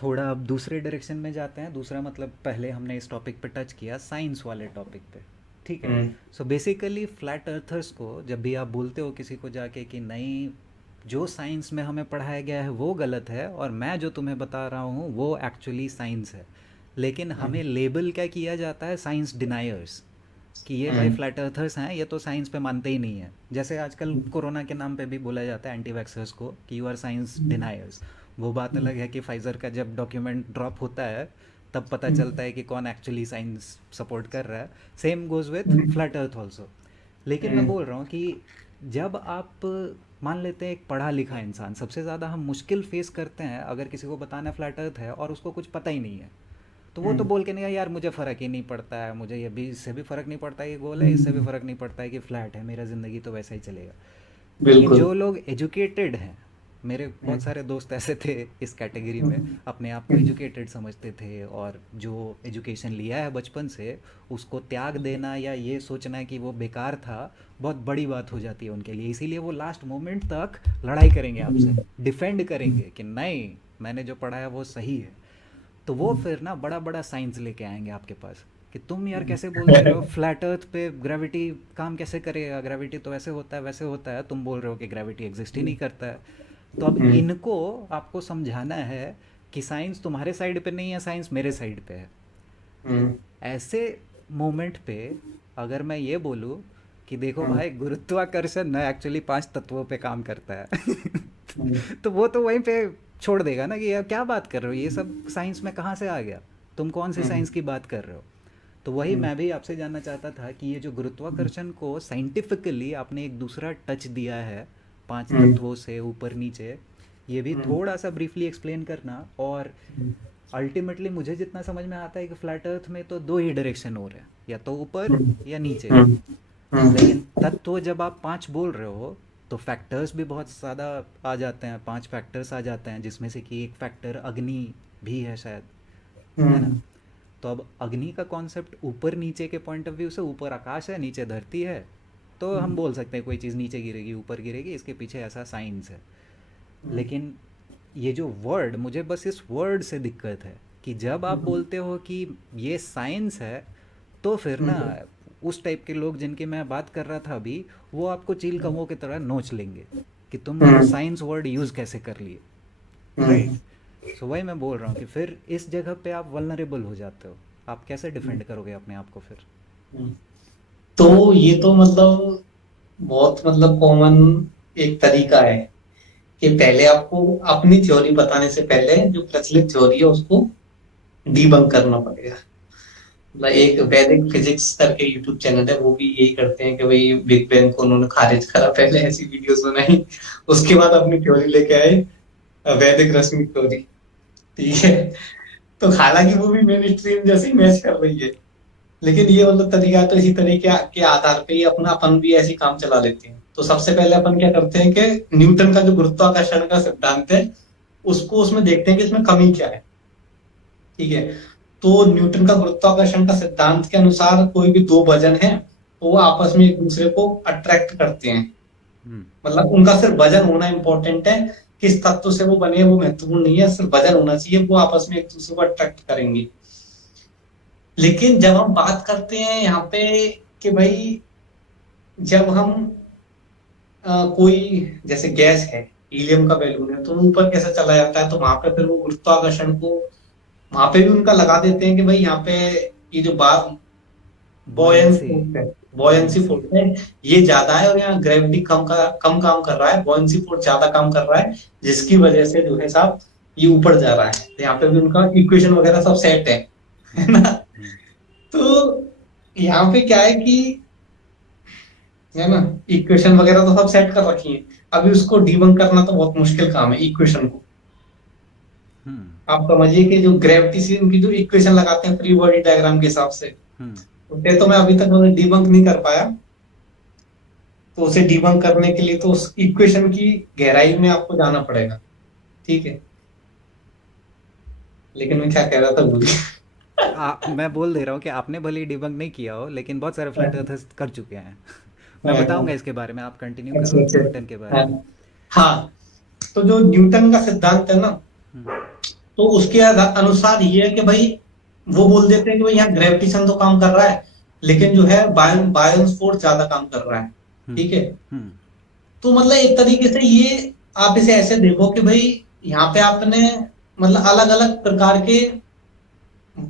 थोड़ा अब दूसरे डायरेक्शन में जाते हैं। दूसरा मतलब पहले हमने इस टॉपिक पे टच किया, साइंस वाले टॉपिक पे, ठीक है। हम्म, सो बेसिकली फ्लैट अर्थर्स को जब भी आप बोलते हो किसी को जाके कि नहीं, जो साइंस में हमें पढ़ाया गया है वो गलत है और मैं जो तुम्हें बता रहा हूँ वो एक्चुअली साइंस है, लेकिन हमें लेबल क्या किया जाता है, साइंस डिनायर्स, कि ये भाई हम्म, फ्लैट अर्थर्स हैं, ये तो साइंस पे मानते ही नहीं है। जैसे आजकल कोरोना के नाम पे भी बोला जाता है एंटी वैक्सर्स को कि यू आर साइंस डिनायर्स। वो बात अलग है कि फाइज़र का जब डॉक्यूमेंट ड्रॉप होता है तब पता चलता है कि कौन एक्चुअली साइंस सपोर्ट कर रहा है। Same goes with flat earth also. लेकिन मैं बोल रहा हूँ कि जब आप मान लेते हैं एक पढ़ा लिखा इंसान, सबसे ज़्यादा हम मुश्किल फेस करते हैं अगर किसी को बताना फ्लैट अर्थ है और उसको कुछ पता ही नहीं है, तो वो तो बोल के नहीं यार मुझे फ़र्क ही नहीं पड़ता है, मुझे ये भी, इससे भी फ़र्क नहीं पड़ता है कि गोल है, इससे भी फ़र्क नहीं पड़ता है कि फ्लैट है, मेरा ज़िंदगी तो वैसा ही चलेगा। लेकिन बिल्कुल। जो लोग एजुकेटेड हैं, मेरे बहुत सारे दोस्त ऐसे थे इस कैटेगरी में, अपने आप को एजुकेटेड समझते थे और जो एजुकेशन लिया है बचपन से उसको त्याग देना या ये सोचना कि वो बेकार था, बहुत बड़ी बात हो जाती है उनके लिए। इसीलिए वो लास्ट मोमेंट तक लड़ाई करेंगे आपसे, डिफेंड करेंगे कि नहीं मैंने जो पढ़ा है वो सही है। तो वो फिर ना बड़ा बड़ा साइंस लेके आएंगे आपके पास कि तुम यार कैसे बोलते रहे हो फ्लैट अर्थ पे ग्रेविटी काम कैसे करेगा, ग्रेविटी तो ऐसे होता है वैसे होता है, तुम बोल रहे हो कि ग्रेविटी एग्जिस्ट ही नहीं करता है। तो अब इनको आपको समझाना है कि साइंस तुम्हारे साइड पे नहीं है, साइंस मेरे साइड पे है। ऐसे मोमेंट पे अगर मैं ये बोलूँ कि देखो भाई गुरुत्वाकर्षण ना एक्चुअली 5 तत्वों पे काम करता है तो वो तो वहीं पे छोड़ देगा ना कि यार क्या बात कर रहे हो, ये सब साइंस में कहाँ से आ गया, तुम कौन सी साइंस की बात कर रहे हो। तो वही मैं भी आपसे जानना चाहता था कि ये जो गुरुत्वाकर्षण को साइंटिफिकली आपने एक दूसरा टच दिया है 5 तत्वों से ऊपर नीचे, ये भी थोड़ा सा ब्रीफली एक्सप्लेन करना। और अल्टीमेटली मुझे जितना समझ में आता है कि फ्लैट अर्थ में तो 2 ही डायरेक्शन हो रहे हैं, या तो ऊपर या नीचे। लेकिन तत्व जब आप 5 बोल रहे हो तो फैक्टर्स भी बहुत ज़्यादा आ जाते हैं, 5 फैक्टर्स आ जाते हैं जिसमें से कि एक फैक्टर अग्नि भी है शायद, है ना। तो अब अग्नि का कॉन्सेप्ट ऊपर नीचे के पॉइंट ऑफ व्यू से, ऊपर आकाश है नीचे धरती है, तो हम बोल सकते हैं कोई चीज़ नीचे गिरेगी ऊपर गिरेगी, इसके पीछे ऐसा साइंस है। लेकिन ये जो वर्ड, मुझे बस इस वर्ड से दिक्कत है कि जब आप बोलते हो कि ये साइंस है, तो फिर ना उस टाइप के लोग जिनकी मैं बात कर रहा था अभी, वो आपको चील कौवों की तरह नोच लेंगे कि तुम साइंस वर्ड यूज़ कैसे कर लिए, राइट। सो वही मैं बोल रहा हूँ कि फिर इस जगह पे आप वल्नरेबल हो जाते हो, आप कैसे डिफेंड करोगे अपने आप को फिर। तो ये तो मतलब बहुत मतलब कॉमन एक तरीका है कि पहले आपको अपनी थ्योरी बताने से पहले जो प्रचलित थ्योरी है उसको डीबंक करना पड़ेगा। मतलब एक वैदिक फिजिक्स करके यूट्यूब चैनल है, वो भी यही करते हैं कि भाई बिग बैंग को उन्होंने खारिज करा, पहले ऐसी वीडियोस बनाई, उसके बाद अपनी थ्योरी लेके आए, वैदिक रश्मि थ्योरी। ठीक है। तो हालांकि वो भी मेन स्ट्रीम जैसे ही मैच कर रही है, लेकिन ये मतलब तरीका तो इसी तरीके के आधार पे ही अपना अपन भी ऐसी काम चला लेते हैं। तो सबसे पहले अपन क्या करते हैं कि न्यूटन का जो गुरुत्वाकर्षण का सिद्धांत है उसको उसमें देखते हैं कि इसमें कमी क्या है। ठीक है। तो न्यूटन का गुरुत्वाकर्षण का सिद्धांत के अनुसार कोई भी 2 वजन है तो वो आपस में एक दूसरे को अट्रैक्ट करते हैं। मतलब उनका सिर्फ वजन होना इंपॉर्टेंट है, किस तत्व से वो बने वो महत्वपूर्ण नहीं है, सिर्फ वजन होना चाहिए, वो आपस में एक दूसरे को अट्रैक्ट करेंगे। लेकिन जब हम बात करते हैं यहाँ पे कि भाई जब हम कोई जैसे गैस है, हीलियम का बैलून है, तो वो ऊपर कैसे चला जाता है, तो वहां पे फिर वो गुरुत्वाकर्षण को वहां पे भी उनका लगा देते हैं कि भाई यहाँ पे ये जो बात बॉयंट बॉयंसी। फोर्स है, बॉयंसी फोर्स है ये ज्यादा है, और यहाँ ग्रेविटी कम काम कर रहा है, बॉयंसी फोर्स ज्यादा काम कर रहा है, जिसकी वजह से जो है साहब ये ऊपर जा रहा है। तो यहाँ पे भी उनका इक्वेशन वगैरह सब सेट है ना। तो यहाँ पे क्या है कि, है ना, इक्वेशन वगैरह तो सब सेट कर रखी है, अभी उसको डिबंक करना तो बहुत मुश्किल काम है इक्वेशन को। आप समझिए कि जो ग्रेविटी से उनकी जो इक्वेशन लगाते हैं फ्री बॉडी डायग्राम के हिसाब से, उसे तो मैं अभी तक डिबंक नहीं कर पाया। तो उसे डिबंक करने के लिए तो उस इक्वेशन की गहराई में आपको जाना पड़ेगा, ठीक है। लेकिन मैं क्या कह रहा था भूल गया। मैं बोल दे रहा हूँ कि आपने भले ही डिबंक नहीं किया हो, लेकिन बहुत सारे फ्लैट अर्थर्स कर चुके हैं। मैं बताऊंगा इसके बारे में, आप कंटिन्यू अच्छा करो अच्छा। न्यूटन के बारे में। हाँ, तो जो न्यूटन का सिद्धांत है ना, तो उसके अनुसार ये है कि भाई वो बोल देते हैं कि भाई यहाँ ग्रेविटेशन तो काम कर रहा है, लेकिन जो है बायोन्स फोर्स ज्यादा काम कर रहा है, ठीक है। तो मतलब एक तरीके से ये आप इसे ऐसे देखो कि भाई यहाँ पे आपने मतलब अलग अलग प्रकार के,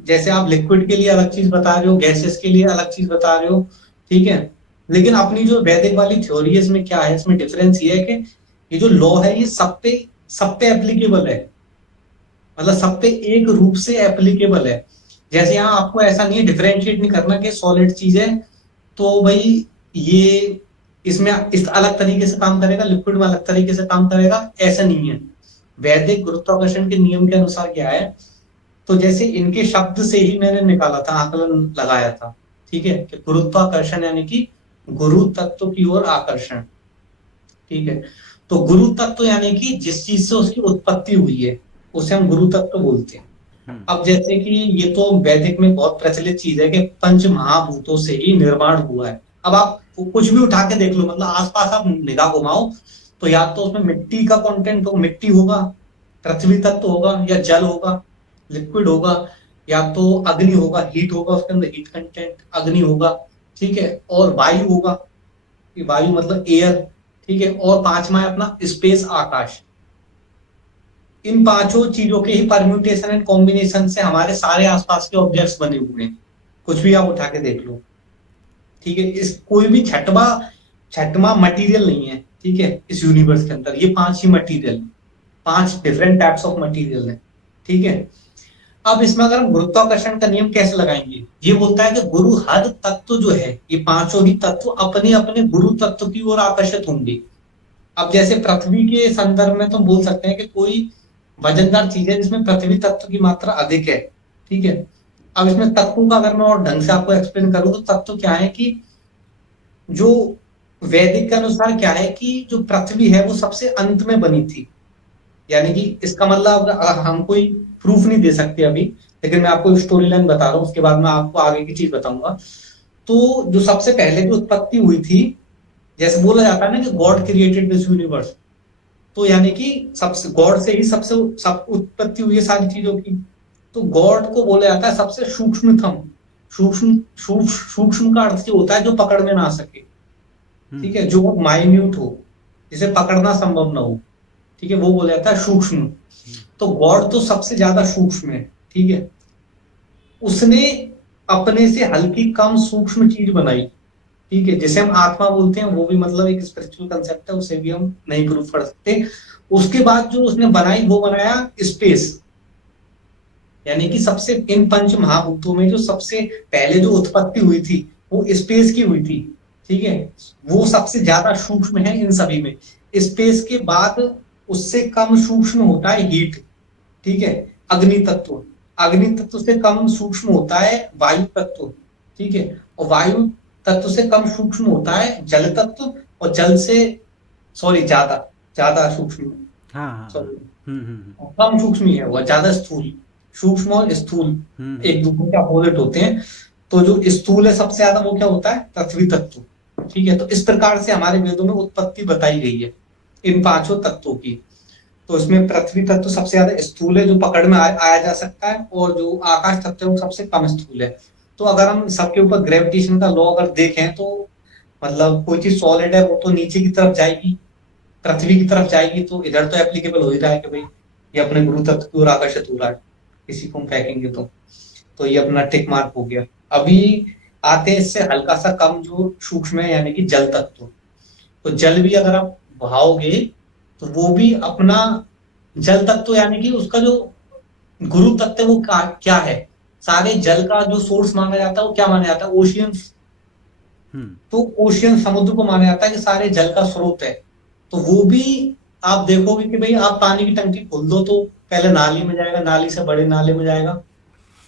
जैसे आप लिक्विड के लिए अलग चीज बता रहे हो, गैसेस के लिए अलग चीज बता रहे हो, ठीक है। लेकिन अपनी जो वैदिक वाली थ्योरी है, इसमें क्या है, इसमें डिफरेंस ये है कि ये जो लॉ है ये सब पे एप्लीकेबल है, मतलब सब पे एक रूप से एप्लीकेबल है। जैसे यहाँ आपको ऐसा नहीं है, डिफरेंशिएट नहीं करना कि सॉलिड चीज है तो भाई ये इसमें इस अलग तरीके से काम करेगा, लिक्विड में अलग तरीके से काम करेगा, ऐसा नहीं है। वैदिक गुरुत्वाकर्षण के नियम के अनुसार क्या है, तो जैसे इनके शब्द से ही मैंने निकाला था, आकलन लगाया था, ठीक है, कि गुरुत्वाकर्षण यानी कि गुरु तत्व की ओर आकर्षण, ठीक है। तो गुरु तत्व यानी कि जिस चीज से उसकी उत्पत्ति हुई है उसे हम गुरु तत्व बोलते हैं। अब जैसे कि ये तो वैदिक में बहुत प्रचलित चीज है कि पंच महाभूतों से ही निर्माण हुआ है। अब आप कुछ भी उठा के देख लो, मतलब आसपास आप निगाह घुमाओ तो या तो उसमें मिट्टी का कंटेंट हो, मिट्टी होगा, पृथ्वी तत्व होगा, या जल होगा, लिक्विड होगा, या तो अग्नि होगा, हीट होगा, उसके अंदर हीट कंटेंट अग्नि होगा, ठीक है, और वायु होगा, वायु मतलब एयर, ठीक है, और पांचवा है अपना स्पेस, आकाश। इन पांचों चीजों के ही परम्यूटेशन एंड कॉम्बिनेशन से हमारे सारे आसपास के ऑब्जेक्ट्स बने हुए हैं, कुछ भी आप उठा के देख लो, ठीक है। इस कोई भी छठवां मटेरियल नहीं है, ठीक है, इस यूनिवर्स के अंदर ये पांच ही मटेरियल, पांच डिफरेंट टाइप्स ऑफ मटेरियल है, ठीक है। अब इसमें अगर हम गुरुत्वाकर्षण का नियम कैसे लगाएंगे, ये बोलता है कि गुरु हर तत्व जो है, ये पांचों ही तत्व अपने अपने गुरु तत्व की ओर आकर्षित होंगे। अब जैसे पृथ्वी के संदर्भ में तो बोल सकते हैं कि कोई वजनदार चीज है जिसमें पृथ्वी तत्व की मात्रा अधिक है, ठीक है। अब इसमें तत्वों का अगर मैं और ढंग से आपको एक्सप्लेन करूं तो तत्व क्या है कि जो वैदिक के अनुसार क्या है कि जो पृथ्वी है वो सबसे अंत में बनी थी, यानी कि इसका मतलब हम कोई प्रूफ नहीं दे सकते अभी, लेकिन मैं आपको स्टोरी लाइन बता रहा हूँ, उसके बाद मैं आपको आगे की चीज बताऊंगा। तो जो सबसे पहले जो उत्पत्ति हुई थी, जैसे बोला जाता है ना कि गॉड क्रिएटेड दिस यूनिवर्स, तो यानी कि सबसे गॉड से ही सबसे सब उत्पत्ति हुई है सारी चीजों की। तो गॉड को बोला जाता है सबसे सूक्ष्मतम, सूक्ष्म का अर्थ जो होता है जो पकड़ में ना सके, ठीक है, जो माइन्यूट हो, जिसे पकड़ना संभव ना हो, ठीक है, वो बोला जाता है सूक्ष्म। तो गॉड तो सबसे ज्यादा सूक्ष्म है, ठीक है। उसने अपने से हल्की कम सूक्ष्म चीज बनाई, ठीक है, जिसे हम आत्मा बोलते हैं, वो भी मतलब एक स्पिरिचुअल कंसेप्ट है, उसे भी हम नहीं प्रूफ कर सकते। उसके बाद जो उसने बनाई वो बनाया स्पेस, यानी कि सबसे इन पंच महाभूतों में जो सबसे पहले जो उत्पत्ति हुई थी वो स्पेस की हुई थी, ठीक है। वो सबसे ज्यादा सूक्ष्म है इन सभी में। स्पेस के बाद उससे कम सूक्ष्म होता है हीट, ठीक है, अग्नि तत्व। अग्नि तत्व से कम सूक्ष्म होता है वायु तत्व, ठीक है, और वायु तत्व से कम सूक्ष्म होता है जल तत्व, और जल से ज्यादा सूक्ष्म, कम सूक्ष्म ही है वो, ज्यादा स्थूल। सूक्ष्म और स्थूल एक दूसरे के अपोजिट होते हैं। तो जो स्थूल है सबसे ज्यादा वो क्या होता है, पृथ्वी तत्व, ठीक है। तो इस प्रकार से हमारे वेदों में उत्पत्ति बताई गई है इन पांचों तत्वों की। तो इसमें पृथ्वी तत्व सबसे ज्यादा स्थूल है, जो पकड़ में आया जा सकता है, और जो आकाश तत्व है वो सबसे कम स्थूल है। तो अगर हम सबके ऊपर ग्रेविटेशन का लॉ अगर देखें तो मतलब कोई चीज सॉलिड है वो तो नीचे की तरफ जाएगी, पृथ्वी की तरफ जाएगी, तो इधर तो एप्लीकेबल हो ही रहा है कि भाई ये अपने गुरु तत्व की ओर आकर्षित हो रहा है, किसी को हम फेंकेंगे तो ये अपना टिक मार्क हो गया। अभी आते हैं इससे हल्का सा कम जो सूक्ष्म है, यानी कि जल तत्व। तो जल भी अगर आप बहाओगे तो वो भी अपना जल तत्व, यानी कि उसका जो गुरु तत्व है वो क्या है, सारे जल का जो सोर्स माना जाता है वो क्या माना जाता है, ओशियंस। हम्म तो ओशियन समुद्र को माना जाता है कि सारे जल का स्रोत है। तो वो भी आप देखोगे कि भाई आप पानी की टंकी खोल दो तो पहले नाली में जाएगा, नाली से बड़े नाले में जाएगा,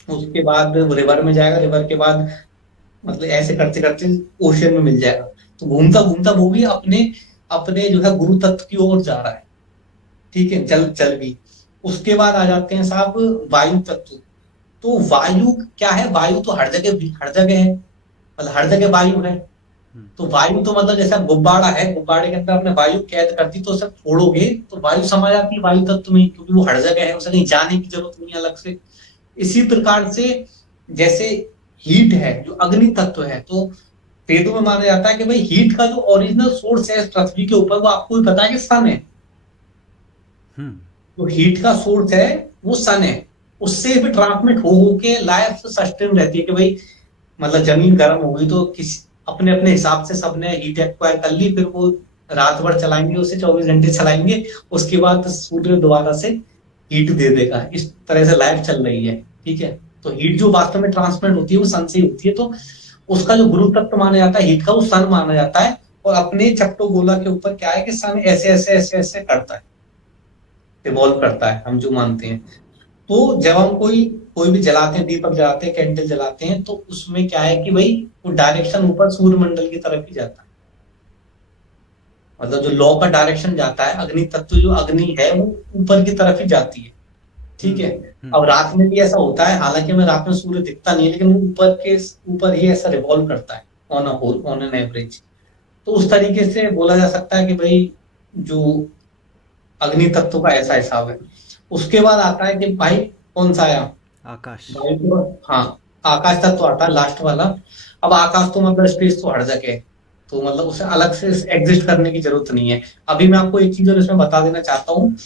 उसके बाद रिवर में जाएगा, रिवर के बाद मतलब ऐसे करते करते ओशियन में मिल जाएगा। तो घूमता घूमता वो भी अपने अपने जो है गुरु तत्व की ओर जा रहा है। ठीक है, जल जल भी। उसके बाद आ जाते हैं साहब वायु तत्व। तो वायु क्या है, वायु तो हर जगह है, मतलब हर जगह वायु है। हम्म तो वायु तो मतलब जैसा गुब्बारा है, गुब्बारे के अंदर आपने वायु कैद कर दी तो उसे फोड़ोगे तो वायु समा जाती है वायु तत्व में, क्योंकि वो हर जगह है, उसे कहीं जाने की जरूरत नहीं है अलग से। इसी प्रकार से जैसे हीट है जो अग्नि तत्व है, तो वेदों में माना जाता है कि भाई हीट का जो ओरिजिनल सोर्स है इस पृथ्वी के ऊपर, वो आपको भी पता है कि सन है। हम्म जो हीट का सोर्स है वो सन है। उससे भी ट्रांसमिट हो के लाइफ सस्टेन रहती है कि भाई मतलब जमीन गर्म हो गई तो किसी अपने अपने हिसाब से सबने हीट एक्वायर कर ली, फिर वो रात भर चलाएंगे उसे, 24 घंटे चलाएंगे, उसके बाद सूर्य दोबारा से हीट दे देगा। इस तरह से लाइफ चल रही है। ठीक है, तो हीट जो वास्तव में ट्रांसमिट होती है वो सन से ही होती है। तो उसका जो गुरु तत्व माना जाता है हीट का, वो सन माना जाता है। और अपने चपटो गोला के ऊपर क्या है कि सन ऐसे ऐसे ऐसे ऐसे करता है, रिवॉल्व करता है, हम जो मानते हैं। तो जब हम कोई कोई भी जलाते हैं, दीपक जलाते हैं, कैंडल जलाते हैं, तो उसमें क्या है कि भाई वो डायरेक्शन ऊपर सूर्यमंडल की तरफ ही जाता है। मतलब जो लॉ का डायरेक्शन जाता है, अग्नि तत्व जो अग्नि है वो ऊपर की तरफ ही जाती है। ठीक है। हम्म अब रात में भी ऐसा होता है, हालांकि हमें रात में सूर्य दिखता नहीं है, लेकिन वो ऊपर ही ऐसा रिवॉल्व करता है on a whole, on an average. तो उस तरीके से बोला जा सकता है कि भाई जो अग्नि तत्व का ऐसा हिसाब है। उसके बाद आता है कि भाई कौन सा आया, आकाश। वायु के बाद हाँ आकाश तत्व आता है लास्ट वाला। अब आकाश तो मतलब स्पेस तो हर जगह है, तो मतलब उसे अलग से एग्जिस्ट करने की जरूरत नहीं है। अभी मैं आपको एक चीज और इसमें बता देना चाहता हूँ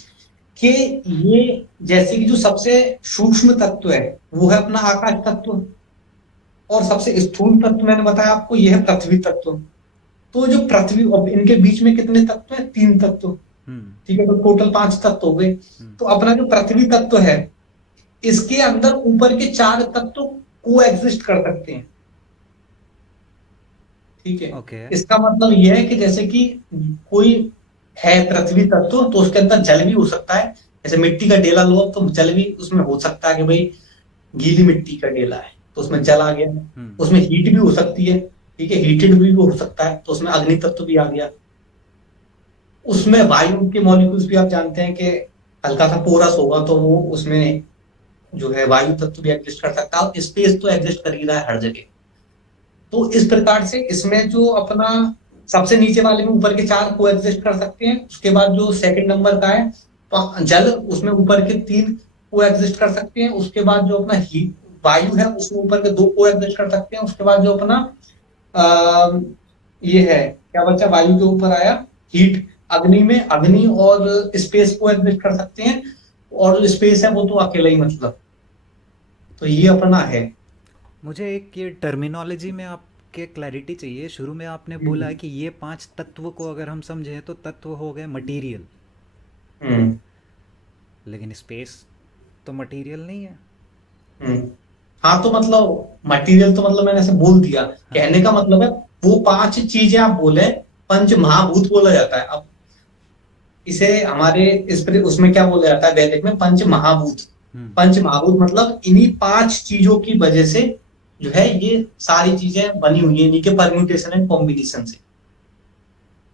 कि ये जैसे कि जो सबसे सूक्ष्म तत्व है वो है अपना आकाश तत्व, और सबसे स्थूल तत्व मैंने बताया आपको ये है पृथ्वी तत्व। तो जो पृथ्वी, अब इनके बीच में कितने तत्व हैं, 3 तत्व। हम्म ठीक है, तो टोटल 5 तत्व हो गए। हम्म तो अपना जो पृथ्वी तत्व है इसके अंदर ऊपर के 4 तत्व को एग्जिस्ट कर सकते हैं। ठीक है, ओके। इसका मतलब यह है कि जैसे कि कोई है पृथ्वी तत्व तो उसके अंदर जल भी हो सकता है। जैसे मिट्टी का डेला लो तो जल भी उसमें हो सकता है कि भाई गीली मिट्टी का डेला है तो उसमें जल आ गया। हम्म उसमें हीट भी हो सकती है, ठीक है, हीटेड भी हो सकता है तो उसमें अग्नि तत्व भी आ गया। उसमें वायु के मॉलिक्यूल्स भी आप जानते हैं कि हल्का सा पोरस होगा तो वो उसमें जो है वायु तत्व भी एग्जिस्ट कर सकता है, और स्पेस तो एग्जिस्ट कर ही रहा है हर जगह। तो इस प्रकार से इसमें जो अपना सबसे नीचे वाले में ऊपर के 4 को एग्जिस्ट कर सकते हैं। उसके बाद जो सेकंड नंबर का है जल, उसमें ऊपर के 3 को एग्जिस्ट कर सकते हैं। उसके बाद जो अपना हीट वायु है उसमें ऊपर के 2 को एग्जिस्ट कर सकते हैं। उसके बाद जो अपना आ, ये है क्या बच्चा, वायु के ऊपर आया हीट, अग्नि में अग्नि और स्पेस को एग्जिस्ट कर सकते हैं। और जो स्पेस है वो तो अकेला ही, मतलब तो ये अपना है। मुझे एक ये टर्मिनोलॉजी में आपके क्लैरिटी चाहिए। शुरू में आपने बोला हम्म कि ये 5 तत्व को अगर हम समझें तो तत्व हो गए मटेरियल, हम्म लेकिन स्पेस तो मटेरियल नहीं है। हम्म। हाँ तो मतलब मटेरियल तो मतलब मैंने ऐसे बोल दिया, हाँ। कहने का मतलब है वो 5 चीजें आप बोले, पंच महाभूत बोला जाता है। अब इसे हमारे उसमें क्या बोला जाता है वैदिक में, पंच महाभूत। हम्म पंच महाभूत मतलब इन्हीं 5 चीजों की वजह से जो है ये सारी चीजें बनी हुई है, इन्हीं के परम्यूटेशन एंड कॉम्बिनेशन से।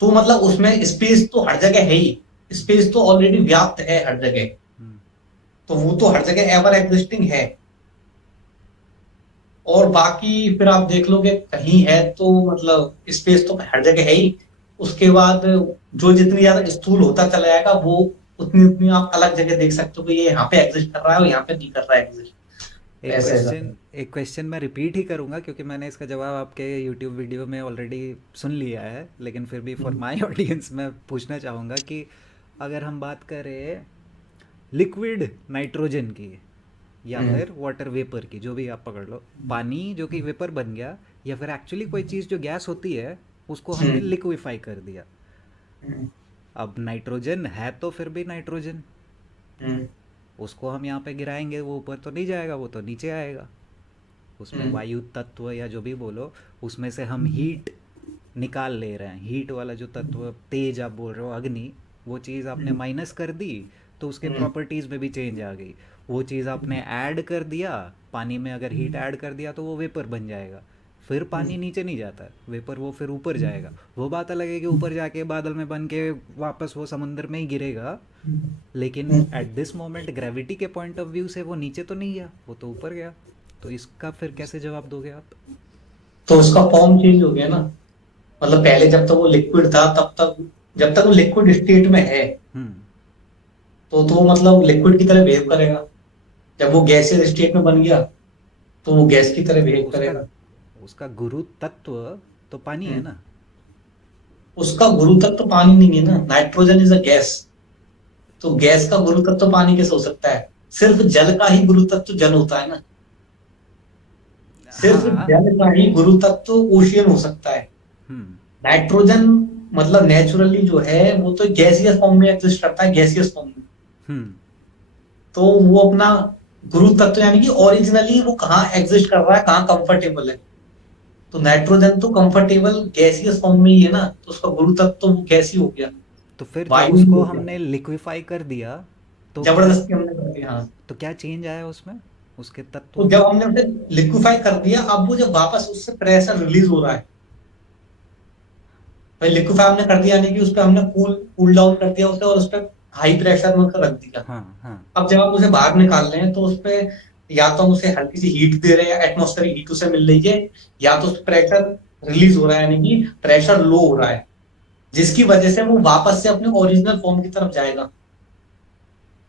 तो मतलब उसमें स्पेस तो हर जगह है ही, स्पेस तो ऑलरेडी व्याप्त है हर जगह, हम्म तो वो तो हर जगह एवर एग्जिस्टिंग है। और बाकी फिर आप देख लोगे कहीं है तो मतलब स्पेस तो हर जगह है ही। उसके बाद जो जितनी ज्यादा स्थूल होता चला जाएगा वो उतनी उतनी आप अलग जगह देख सकते हो कि ये यहाँ पे एग्जिस्ट कर रहा है और यहाँ पे नहीं कर रहा है एग्जिस्ट। एक ऐसे ऐसा क्वेश्चन एक क्वेश्चन मैं रिपीट ही करूंगा क्योंकि मैंने इसका जवाब आपके यूट्यूब वीडियो में ऑलरेडी सुन लिया है, लेकिन फिर भी फॉर माय ऑडियंस मैं पूछना चाहूँगा कि अगर हम बात करें लिक्विड नाइट्रोजन की या हम्म फिर वाटर वेपर की, जो भी आप पकड़ लो, पानी जो कि वेपर बन गया या फिर एक्चुअली कोई चीज़ जो गैस होती है उसको हमने हम्म लिक्विफाई कर दिया। हम्म अब नाइट्रोजन है तो फिर भी नाइट्रोजन, हम्म उसको हम यहाँ पे गिराएंगे वो ऊपर तो नहीं जाएगा, वो तो नीचे आएगा। उसमें हम्म वायु तत्व या जो भी बोलो, उसमें से हम हीट निकाल ले रहे हैं। हीट वाला जो तत्व, तेज आप बोल रहे हो, अग्नि, वो चीज़ आपने हम्म माइनस कर दी तो उसके हम्म प्रॉपर्टीज़ में भी चेंज आ गई। वो चीज़ आपने ऐड कर दिया, पानी में अगर हीट ऐड कर दिया तो वो वेपर बन जाएगा। फिर पानी नीचे नहीं जाता है वेपर, वो फिर ऊपर जाएगा। वो बात अलग है कि ऊपर जाके बादल में बन के वापस वो समुद्र में ही गिरेगा, लेकिन एट दिस मोमेंट ग्रेविटी के पॉइंट ऑफ व्यू से वो नीचे तो नहीं गया, वो तो ऊपर गया। तो इसका फिर कैसे जवाब दोगे आप? तो उसका फॉर्म चेंज हो गया ना। मतलब पहले जब तक वो लिक्विड था तब तक, जब तक वो लिक्विड स्टेट में है हम्म। तो मतलब लिक्विड की तरह बिहेव करेगा। जब वो गैसियस स्टेट में बन गया तो वो गैस की तरह तो बिहेव उसका करेगा। उसका गुरु तत्व तो पानी है हम्म, ना। उसका गुरु तत्व तो पानी नहीं है ना, नाइट्रोजन इज अ गैस। तो गैस का गुरु तत्व तो पानी कैसे हो सकता है? सिर्फ जल का ही गुरु तत्व जल होता है ना। सिर्फ हाँ। जल का ही गुरु तत्व ओशियन हो सकता है। हम्म। नाइट्रोजन मतलब नेचुरली जो है वो तो गैसियस फॉर्म में एग्जिस्ट करता है, गैसियस फॉर्म में। हम्म। तो वो अपना गुरु तत्व यानी कि ओरिजिनली वो कहाँ एग्जिस्ट कर रहा है, कहाँ कंफर्टेबल है। तो नाइट्रोजन तो कंफर्टेबल गैसियस फॉर्म में ही है ना, तो उसका गुरु तत्व तो वो गैस ही हो गया, तो फिर जब वायु ही उसको हो गया। हमने लिक्विफाई कर दिया तो क्या, जबरदस्ती हमने कर दिया, हाँ। तो क्या चेंज आया उसमें, उसके तो तत्वों में? जब हमने उसे लिक्विफाई कर दिया, अब वो जब वापस उससे प्रेशर रिलीज हो रहा है, भाई लिक्विफाई हमने कर दिया यानी कि उस पर हमने कूल कूल डाउन कर दिया उसे और उस पर हाई प्रेशर में रख दिया। हाँ हाँ। अब जब आप उसे बाहर निकाल रहे हैं तो उस पे या तो हम उसे हल्की सी हीट दे रहे हैं, एटमॉस्फेरिक हीट उसे मिल रही है, या तो उस प्रेशर रिलीज हो रहा है यानी कि प्रेशर लो हो रहा है, जिसकी वजह से वो वापस से अपने ओरिजिनल फॉर्म की तरफ जाएगा।